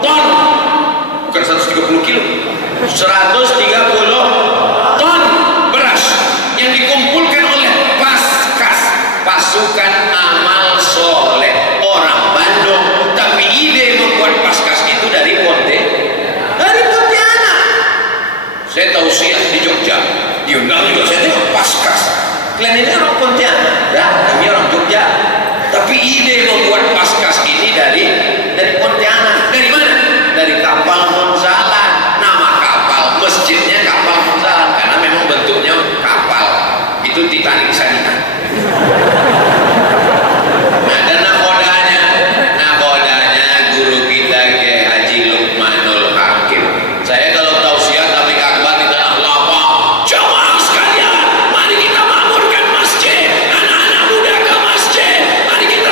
ton, bukan 130 kilo, 130 ton beras yang dikumpulkan oleh Paskas, pasukan amal soleh orang Bandung. Tapi ide membuat Paskas itu dari Pontianak. Saya tahu siap di Jogja, diundang juga, saya tengok Paskas. Kalian ini orang Pontianak, ya, kami orang Jogja. Tapi ide membuat Paskas ini dari Pontianak. Dari mana? Dari Kapal Monsala. Nama kapal, masjidnya Kapal Monsala karena memang bentuknya kapal. Itu Titanic Syariah. Nah, dan nakodanya guru kita Kiai Haji Lukmanul Hakim. Saya kalau tausiah tabligh akbar di dalam lapang, jamaah sekalian, mari kita makmurkan masjid. Anak-anak muda ke masjid. Mari kita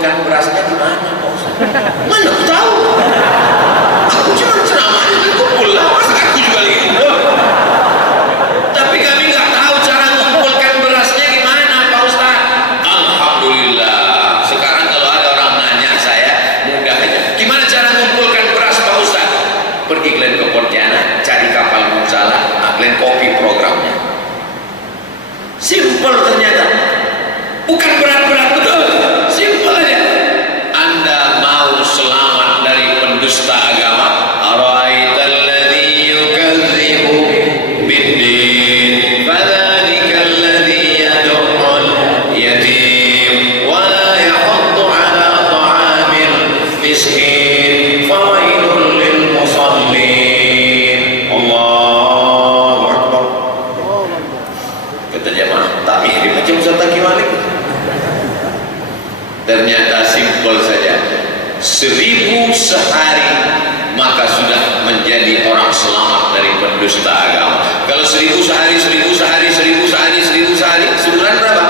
mengumpulkan berasnya gimana Pak Ustaz? Mana aku tahu. Aku cuma ceramahnya kan kumpul lah, masa aku juga lagi kumpul. Tapi kami nggak tahu cara mengumpulkan berasnya gimana Pak Ustaz. Alhamdulillah. Sekarang kalau ada orang nanya saya, mudah aja. Gimana cara mengumpulkan beras Pak Ustaz? Pergi kalian ke Pontianak, cari kapal Munzalah, kalian copy programnya. Simple ternyata. Bukan berat-berat, betul. Simple aja. Anda mau selamat dari pendusta agama? Ara'aital ladzi yukadzibu bid-din, fadzalikal ladzi yad'ul yatim wa la yahuddu 'ala ta'amil miskin, fawailul lil musallin. Allahu akbar. Kata jemaah, tak mirip macam Ustaz Taki Malik. Ternyata simpel saja. 1000 sehari maka sudah menjadi orang selamat dari pendusta agama. Kalau 1000 sehari, 1000 sehari, 1000 sehari, 1000 sehari, sebulan berapa?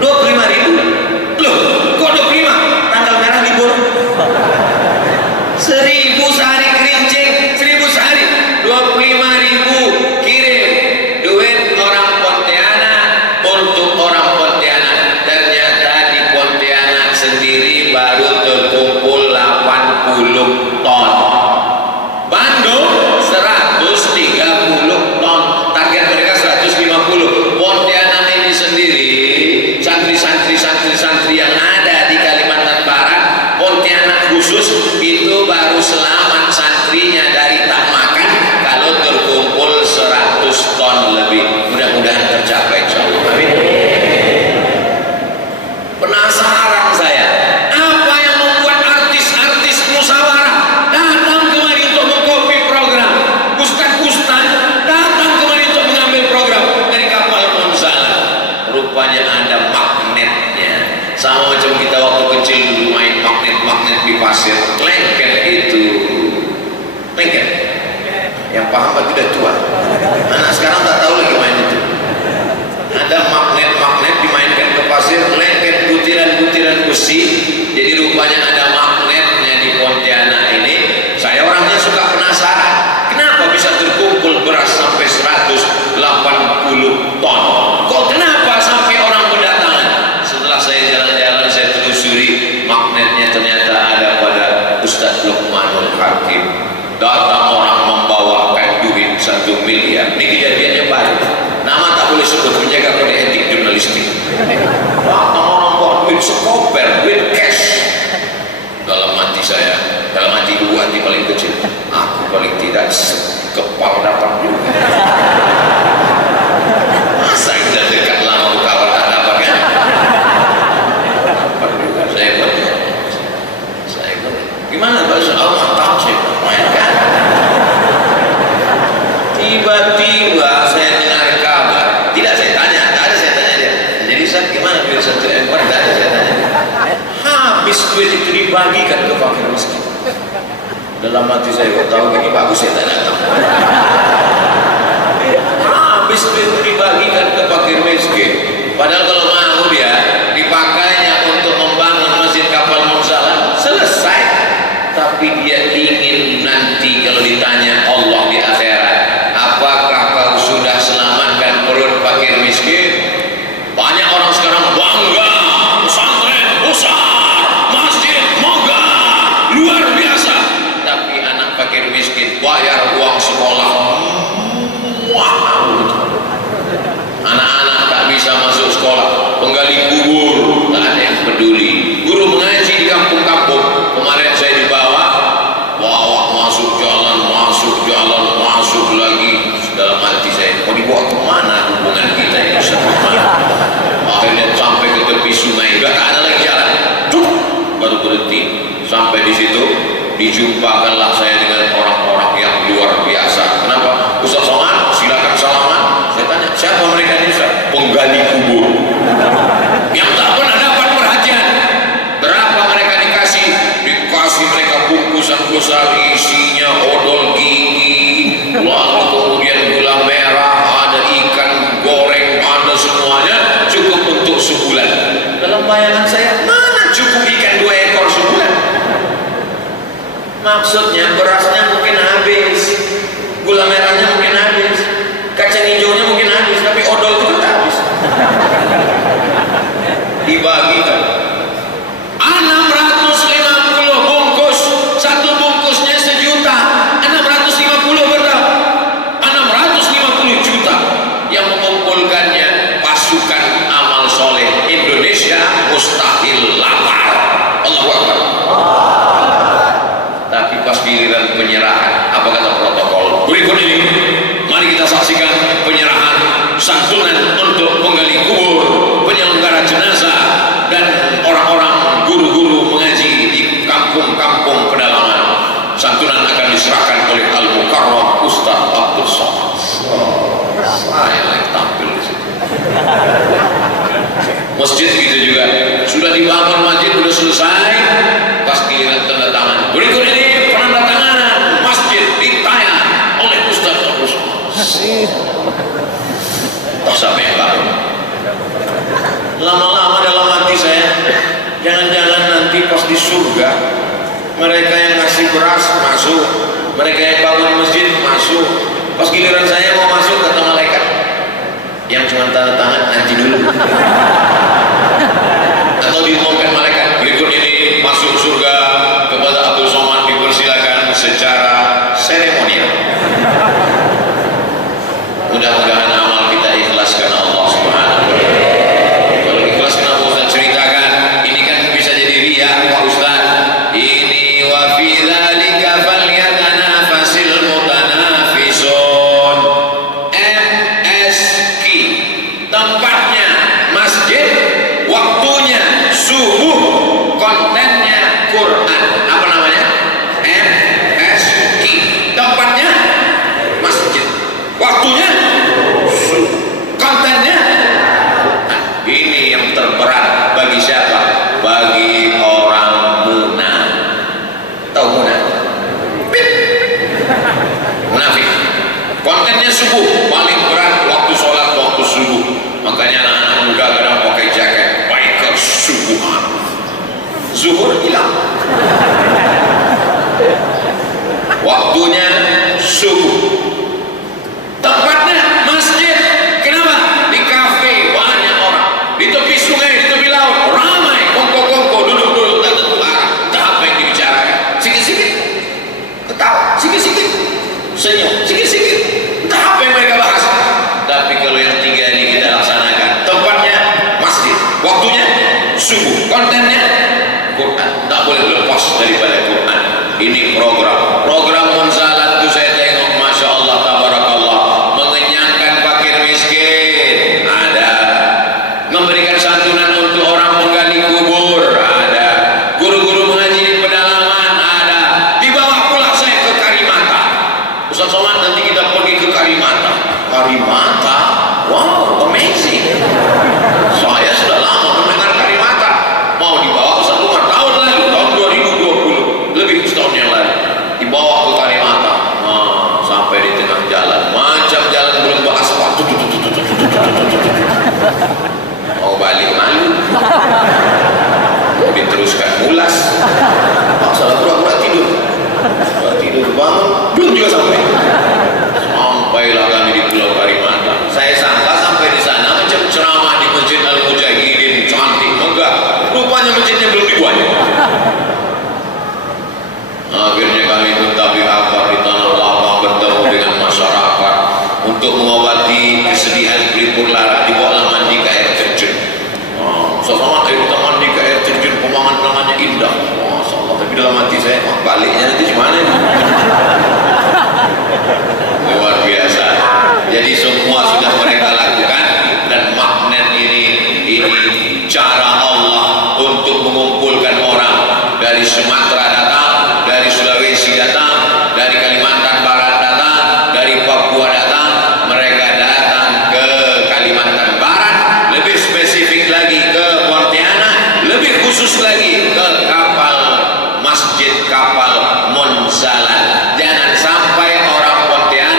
25.000. Loh, kok 25? Tanggal merah libur. 1000 sehari kerincing, 1000 sehari, 25.000 kirim duit orang Pontianak untuk orang Pontianak. Ternyata di Pontianak sendiri baru terkumpul 80 ton. Bandung 130 ton. Target mereka 150. Pontianak ini sendiri, santri-santri yang ada di Kalimantan Barat, Pontianak khusus itu baru selamat santrinya dari tak makan kalau terkumpul 100 ton lebih. Mudah-mudahan tercapai insyaallah. Amin. Penasaran saya, apa yang membuat artis-artis musyawarah datang kemari untuk mengkopi program, ustaz-ustaz datang kemari untuk mengambil program dari kapal Munzalah. Rupanya ada magnetnya, sama macam kita waktu kecil dulu main magnet di pasir. Lengket itu, lengket yang paham apa tidak tua, anak sekarang tak tahu lagi main itu. Ada magnet dimainkan ke pasir, lengket butiran-butiran besi. Jadi rupanya ada magnetnya di Pontianak ini. Saya orangnya suka penasaran, kenapa bisa terkumpul beras sampai 180 ton? Kok kenapa sampai orang berdatangan? Setelah saya jalan-jalan, saya telusuri, magnetnya ternyata ada pada Ustaz Luqmanul Hakim. Datang orang membawakan duit 1 miliar. Ini kejadiannya baru. Nama tak boleh sebut, menjaga kode etik jurnalistik. Datang orang bawa duit sekoper, duit cash. Dalam hati saya, dalam hati gua, hati paling kecil, aku paling tidak kepal dapat juga. Masa kita dekat lama berkawan tak dapat kan? Dapat juga, saya pun. Gimana bahasa Allah tahu saya mainkan. Tiba-tiba saya dengar kabar, tidak saya tanya, tak ada saya tanya dia. Jadi Ustaz gimana duit 1 ekor? Tak ada saya tanya. Habis duit itu dibagikan ke fakir miskin. Dalam hati saya, kok tahu gini bagus saya tak datang. Habis duit itu dibagikan ke fakir miskin. Padahal kalau mau dia dipakainya untuk membangun masjid kapal Munzalah, selesai. Tapi dia ingin nanti kalau ditanya Allah di akhirat, apakah kau sudah selamatkan perut fakir miskin? Banyak orang sekarang bangga, pesantren besar, masjid megah, luar biasa. Tapi anak fakir miskin bayar uang sekolah. Wow. Anak-anak tak bisa masuk sekolah, penggali kubur, tak ada yang peduli. Guru mengaji di kampung-kampung, kemarin saya dibawa masuk lagi. Dalam hati saya, mau dibawa kemana hubungan kita ini sama? Akhirnya sampai ke tepi sungai, udah tak ada lagi jalan. Baru berhenti. Sampai di situ dijumpakanlah saya dengan orang-orang yang luar biasa. Kenapa? Ustaz Somad, silakan salaman. Saya tanya, siapa mereka ini Ustaz? Penggali kubur yang tak pernah dapat perhatian. Berapa mereka dikasih mereka bungkusan besar, isinya odol gigi, lalu kemudian gula merah, ada ikan goreng, ada semuanya, cukup untuk sebulan. Dalam bayangan saya, mana cukup toh siapa yang baru? Lama-lama dalam hati saya, jangan-jangan nanti pas di surga mereka yang ngasih beras masuk, mereka yang bangun masjid masuk, pas giliran saya mau masuk kata malaikat yang cuma tanda tangan nanti dulu. Atau diumumkan malaikat berikut ini masuk surga kepada Abdul Somad dipersilakan secara seremonial. Mudah-mudahan amal kita ikhlas karena Allah Subhanahu wa taala. Kalau ikhlas karena Ustaz ceritakan, ini kan bisa jadi riya Pak Ustaz. Ini wa fi dzalika falyatanafasil mutanafisun. MSQ tempatnya masjid, waktunya subuh, kontennya Quran. Apa namanya? MSQ tempatnya masjid, waktunya subuh, kontennya Quran. Ini yang terberat bagi siapa? Bagi orang munafik. Tahu munafik? Munafik. Kontennya subuh, paling berat waktu sholat, waktu subuh. Makanya anak-anak muda kadang pakai jaket biker subuhan. Zuhur hilang. Waktunya subuh. Tempatnya masjid. Kenapa? Di kafe banyak orang, di tepi sungai, di tepi laut ramai, kongko-kongko duduk-duduk tak tentu arah. Tak apa yang dibicarakan. Sikit-sikit ketawa, sikit-sikit senyum, sikit-sikit entah apa yang mereka bahas. Tapi kalau yang tiga ini kita laksanakan, tempatnya masjid, waktunya subuh, kontennya Quran, tak boleh lepas daripada Quran. Ini program Munzalat itu saya tengok, Masya Allah, Tabarakallah, mengenyangkan fakir miskin ada, memberikan santunan untuk orang menggali kubur ada, guru-guru mengaji di pedalaman ada. Dibawa pula saya ke Karimata. Ustaz Somad, nanti kita pergi ke Karimata. Karimata, wow, amazing. Saya sudah lama mendengar Karimata. Mau dibawa Ustaz Umar tahun lalu, tahun 2020, lebih setahun yang lalu, dibawa ke Karimata. Sampai di tengah jalan, macam jalan belum beraspal, mau balik malu, mau diteruskan mulas, salah pura-pura tidur, bangun, belum juga sampai. Sampailah kami di Pulau Karimata. Saya sangka sampai di sana macam ceramah di Masjid Al-Mujahidin, cantik, megah. Rupanya masjidnya belum dibuat. Akhirnya kami bertabik akbar di tanah lapang, bertemu dengan masyarakat untuk mengobati kesedihan pelipur lara. Dibawa mandi ke air terjun. Sama air kita mandi ke air terjun, pemandangannya indah. Masya Allah. Tapi dalam hati saya, baliknya nanti gimana? Luar biasa. Jadi semua sudah mereka lakukan, dan magnet ini cara Allah untuk mengumpulkan orang dari Sumatera datang, dari Sulawesi datang, dari Kalimantan Barat datang, dari Papua datang. Mereka datang ke Kalimantan Barat, lebih spesifik lagi ke Pontianak, lebih khusus lagi ke kapal masjid, kapal Munzalat. Jangan sampai orang Pontianak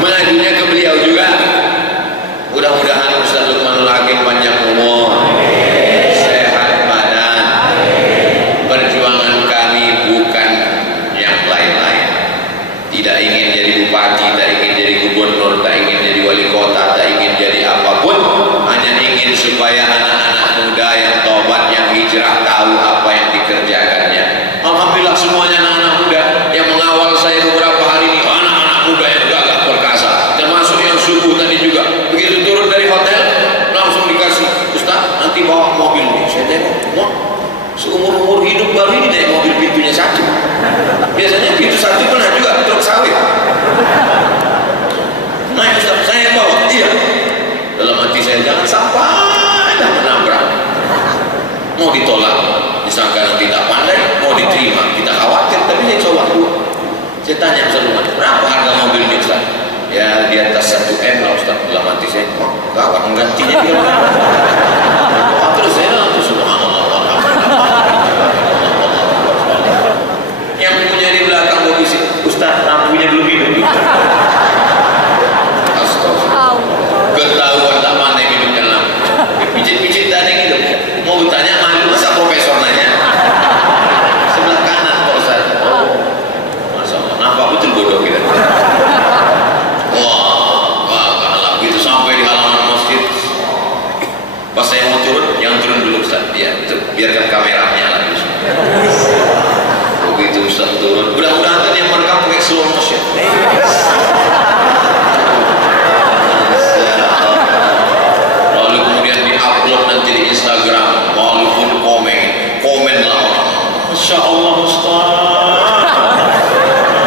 mengadunya ke beliau juga. Mudah-mudahan Ustaz Lukmanul Hakim panjang umur, sehat badan. Perjuangan kami bukan yang lain-lain. Tidak ingin jadi bupati, tak ingin jadi gubernur, tak ingin jadi wali kota, tak ingin jadi apapun. Hanya ingin supaya anak-anak muda yang tobat, yang hijrah tahu apa yang dikerjakannya. Alhamdulillah semuanya anak-anak muda yang mengawal saya beberapa hari ini, anak-anak muda yang gagah perkasa, termasuk yang subuh tadi juga. Begitu turun dari hotel langsung dikasih, Ustaz nanti bawa mobil nih. Saya tengok, wah, seumur-umur hidup baru ini naik mobil pintunya satu. Biasanya pintu satu pernah juga truk sawit. Naik Ustaz, saya bawa. Iya. Dalam hati saya, jangan sampai dah menabrak. Mau ditolak, disangka nanti tak pandai. Mau diterima, kita khawatir. Tapi saya coba dulu. Saya tanya Ustaz Lukman, berapa harga mobil ini Ustaz? Ya di atas 1 M lah Ustaz. Dalam hati saya, oh gawat menggantinya dia. Terus saya langsung subhanallah. Yang punya di belakang mobil Ustaz, lampunya belum hidup. Astagfirullah. Ketahuan tak mana yang hidupkan lampu. Pijit-pijit tak ada yang hidup. Mau bertanya malu, masa profesor nanya? Sebelah kanan Pak Ustaz. Oh, Masya Allah, nampak betul bodoh kita. Wah, kalau begitu sampai di halaman masjid. Pas saya mau turun, yang turun dulu Ustaz. Ya, itu biarkan kameranya lagi. Begitu Ustaz turun, mudah-mudahan tadi yang merekam pakai slow motion. Lalu kemudian di-upload nanti di Instagram, walaupun komen lah orang. Masya Allah Ustaz.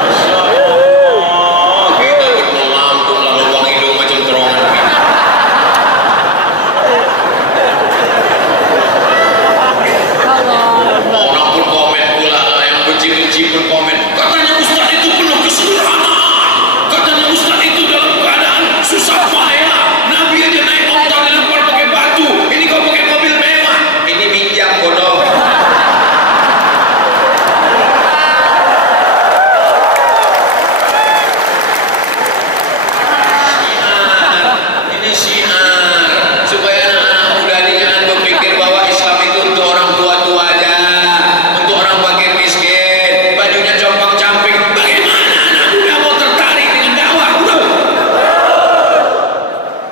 Masya Allah. Kita bermelampung lah lubang hidung macam terowongan minyak. Orang pun komen pula lah, yang benci-benci pun komen. Katanya Ustaz itu penuh kesederhanaan. Katanya Ustaz itu dalam keadaan susah payah. Nabi aja naik motor dilempar pakai batu. Ini kau pakai mobil mewah. Ini minjam bodoh. Ini syiar supaya anak-anak muda ini jangan berpikir bahwa Islam itu untuk orang tua-tua aja, untuk orang fakir miskin, bajunya compang-camping. Bagaimana anak muda mau tertarik dengan dakwah?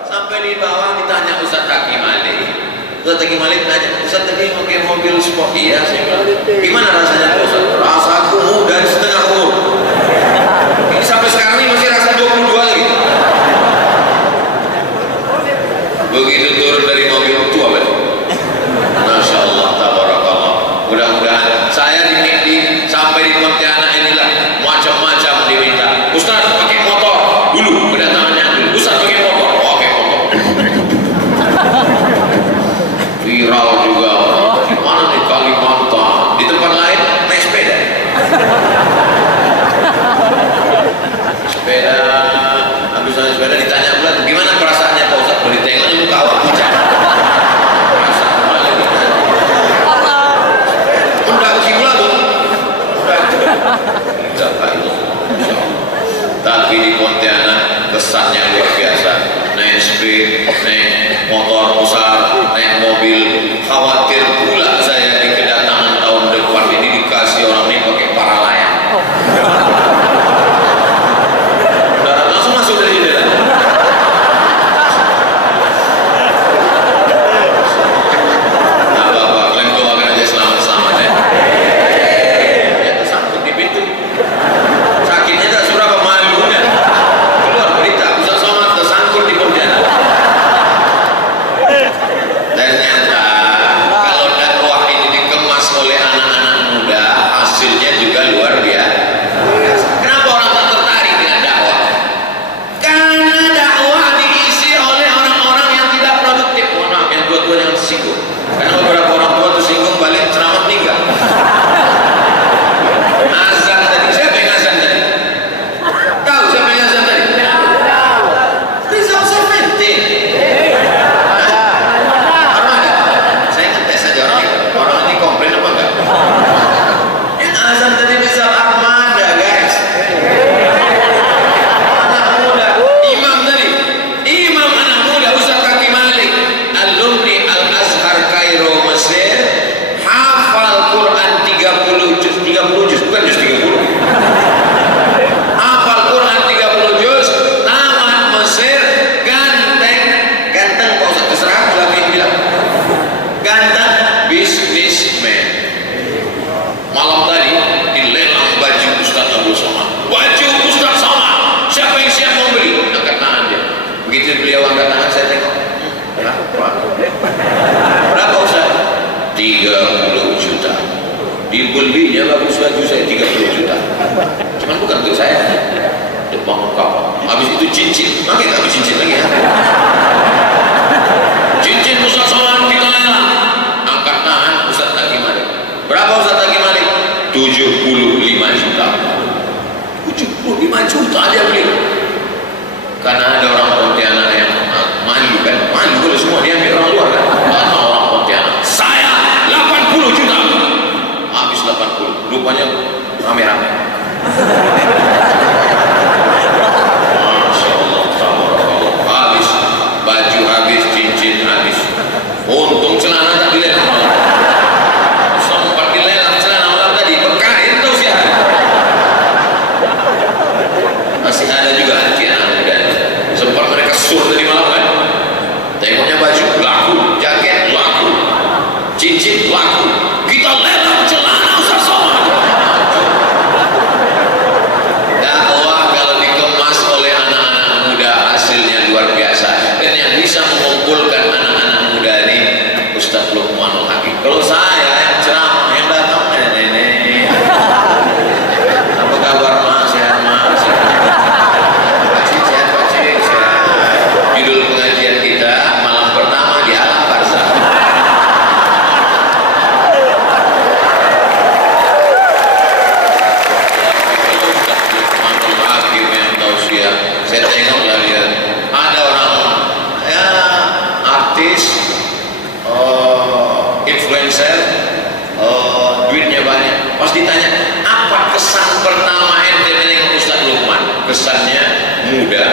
Sampai di bawah ditanya Ustaz Hakim Malik. Ustaz Hakim Malik tanya, Ustaz tadi pakai mobil sport. Iya, saya bilang, gimana rasanya Ustaz? Rasaku muda di setengah umur. Ini sampai sekarang ini masih rasa 22 lagi. Begitu turun dari mobil tua balik. Masya Allah, tabarakallah. Mudah-mudahan saya sampai di Pontianak inilah macam-macam diminta. Ustaz pakai motor dulu, kedatangannya dulu. Ustaz pakai motor, pakai motor. Viral juga. Di mana nih Kalimantan? Di tempat lain naik sepeda. Sepeda. Habis naik sepeda ditanya pula, gimana perasaannya Pak Ustaz? Kalau ditengok muka awak pucat. Perasaan malah ditanya. Mendaki pula tuh. Tapi di Pontianak kesannya luar biasa. Naik speed, naik motor besar, naik mobil. Khawatir pula saya di kedatangan tahun depan ini dikasih orang ini pakai para layang. Langsung masuk dari jendela. Nah, Bapak, kalian doakan aja selamat-selamat ya. Ya, tersangkut di pintu. Sakitnya tak surah pemalunya. Keluar berita, Ustaz siapa yang siap mau beli? Angkat tangan dia. Begitu beliau angkat tangan, saya tengok. Berapa Ustaz? 30 juta. Dibelinya bagus baju saya 30 juta. Cuman bukan untuk saya, untuk bangun kau. Habis itu cincin, makin habis cincin lagi ya. Cincin Ustaz Somad kita lelang. Angkat tangan Ustaz Taqi Malik. Berapa Ustaz Taqi Malik? 75 juta. 75 juta dia beli. Karena ada orang Pontianak yang malu kan, malu kalau semua dia ambil orang luar kan. Karena orang Pontianak, saya 80 juta. Habis 80, rupanya rame-rame. Masya Allah, habis baju habis, cincin habis. Untung celana tak dilelang. Sempat dilelang celana malam tadi, bekain terus ya. Masih ada juga anak muda. Sempat mereka sur tadi malam kan. Tengoknya baju laku, jaket laku, cincin laku. Kita lelang celana Ustaz Somad. Dakwah kalau dikemas oleh anak-anak muda hasilnya luar biasa. Dan yang bisa mengumpulkan anak-anak muda ini Ustaz Luqmanul Hakim. Kalau saya yang ceramah yang datang nenek. Apa kabar Mas? Sehat Mas? Sehat Pak Cik, sehat. Judul pengajian kita malam pertama di alam barzah. Saya tengok lah dia ada orang ya artis influencer duitnya banyak. Pas ditanya apa kesan pertama ente dengan Ustaz Luqman, kesannya muda,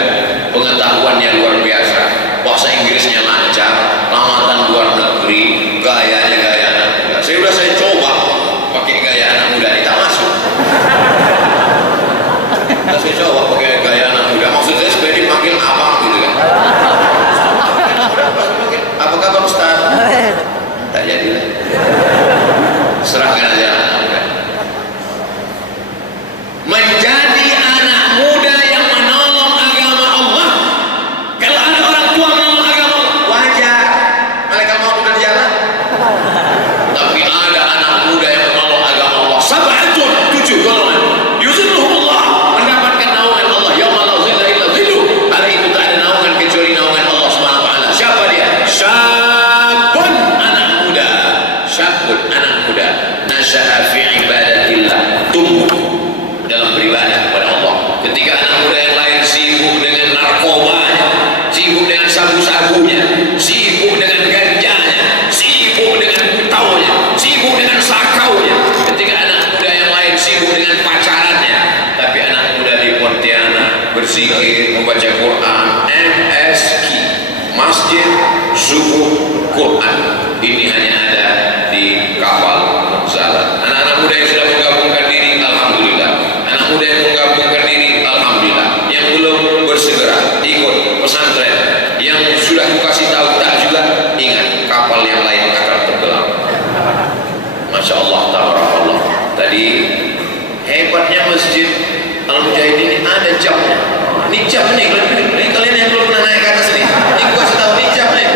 pengetahuannya luar biasa, bahasa Inggrisnya lancar, lamatan luar negeri, gayanya gaya anak muda. Saya coba pakai gaya anak muda ini tak masuk. Saya coba pakai gaya anak muda, maksud saya supaya dipanggil abang gitu kan. Apa kabar Ustaz? Tak jadilah. Serahkan aja anak muda. Menjadi anak muda yang menolong agama Allah. Kalau ada orang tua menolong agama Allah, wajar. Malaikat maut udah di jalan. Tapi ada anak muda yang menolong agama Allah. Sab'atun, 7 golongan. Yuzilluhumullah, mendapatkan naungan Allah. Yauma la zilla illa zilluh. Hari itu tak ada naungan kecuali naungan Allah Subhanahu wa taala. Siapa dia? Syabun, anak muda. Syabun, anak muda. Nasya'a fi ibadatillah. Tumbuh dalam beribadah kepada Allah. Ketika anak muda yang lain sibuk dengan narkobanya, sibuk dengan sabu-sabunya, sibuk dengan ganjanya, sibuk dengan taunya, sibuk dengan sakaunya. Ketika anak muda yang lain sibuk dengan pacarannya, tapi anak muda di Pontianak berzikir, membaca Quran, MSQ, Masjid Subuh Quran. Ini hanya ada di kapal Zalat. Anak-anak muda yang sudah menggabungkan diri, alhamdulillah. Anak muda yang menggabungkan diri, alhamdulillah. Yang belum bersegera ikut pesantren, yang sudah dikasih tahu tak juga, ingat kapal yang lain akan tenggelam. Masya Allah, tabarakallah. Tadi hebatnya Masjid Al-Mujahidin ini ada jamnya. Ini jam nih, kalian yang belum pernah naik ke atas nih, ini gua kasih tahu ini jam nih.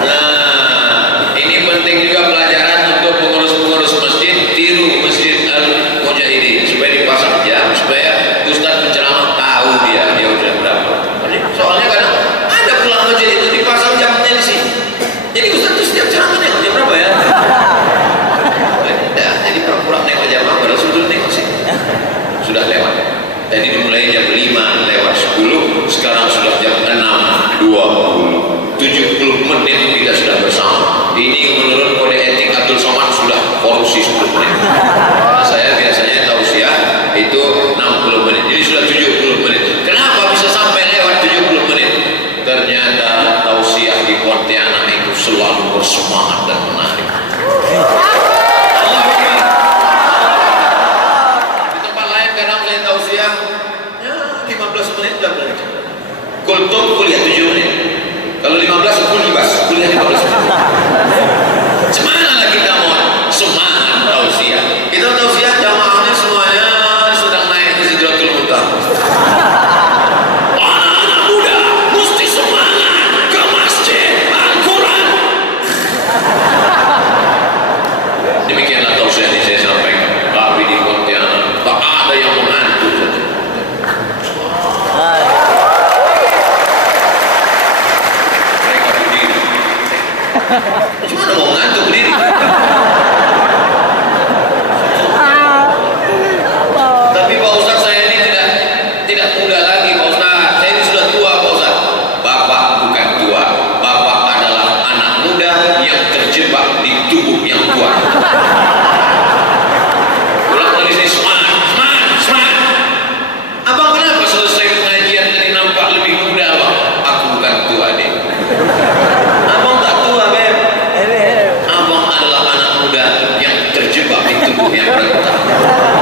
Nah, ini penting juga pelajaran untuk pengurus-pengurus masjid, tiru Masjid Al-Mujahidin supaya dipasang jam, supaya Ustaz penceramah tahu dia udah berapa. Soalnya kadang ada pulang masjid itu dipasang jamnya di sini. Jadi Ustaz itu setiap ceramah nengok jam berapa ya? Nah, jadi pura-pura nengok jam apa? Padahal sudah nengok sih. Sudah lewat. Tadi dimulai jam 5 lewat 10, sekarang sudah jam 6.20. 70 menit kita sudah bersama. Ini menurut kode etik Abdul Somad sudah korupsi 10 menit. Karena saya biasanya tausiah itu 60 menit. Jadi sudah 70 menit. Kenapa bisa sampai lewat 70 menit? Ternyata tausiah di Pontianak itu selalu bersemangat dan menarik. Di tempat lain kadang saya tausiah ya 15 menit sudah belajar. Kultum kuliah 7 menit. Kalau 15 kuliah 15 menit. Semana lah kita mau semangat tausiah. Kita tausiah jamaahnya semuanya yang berkah.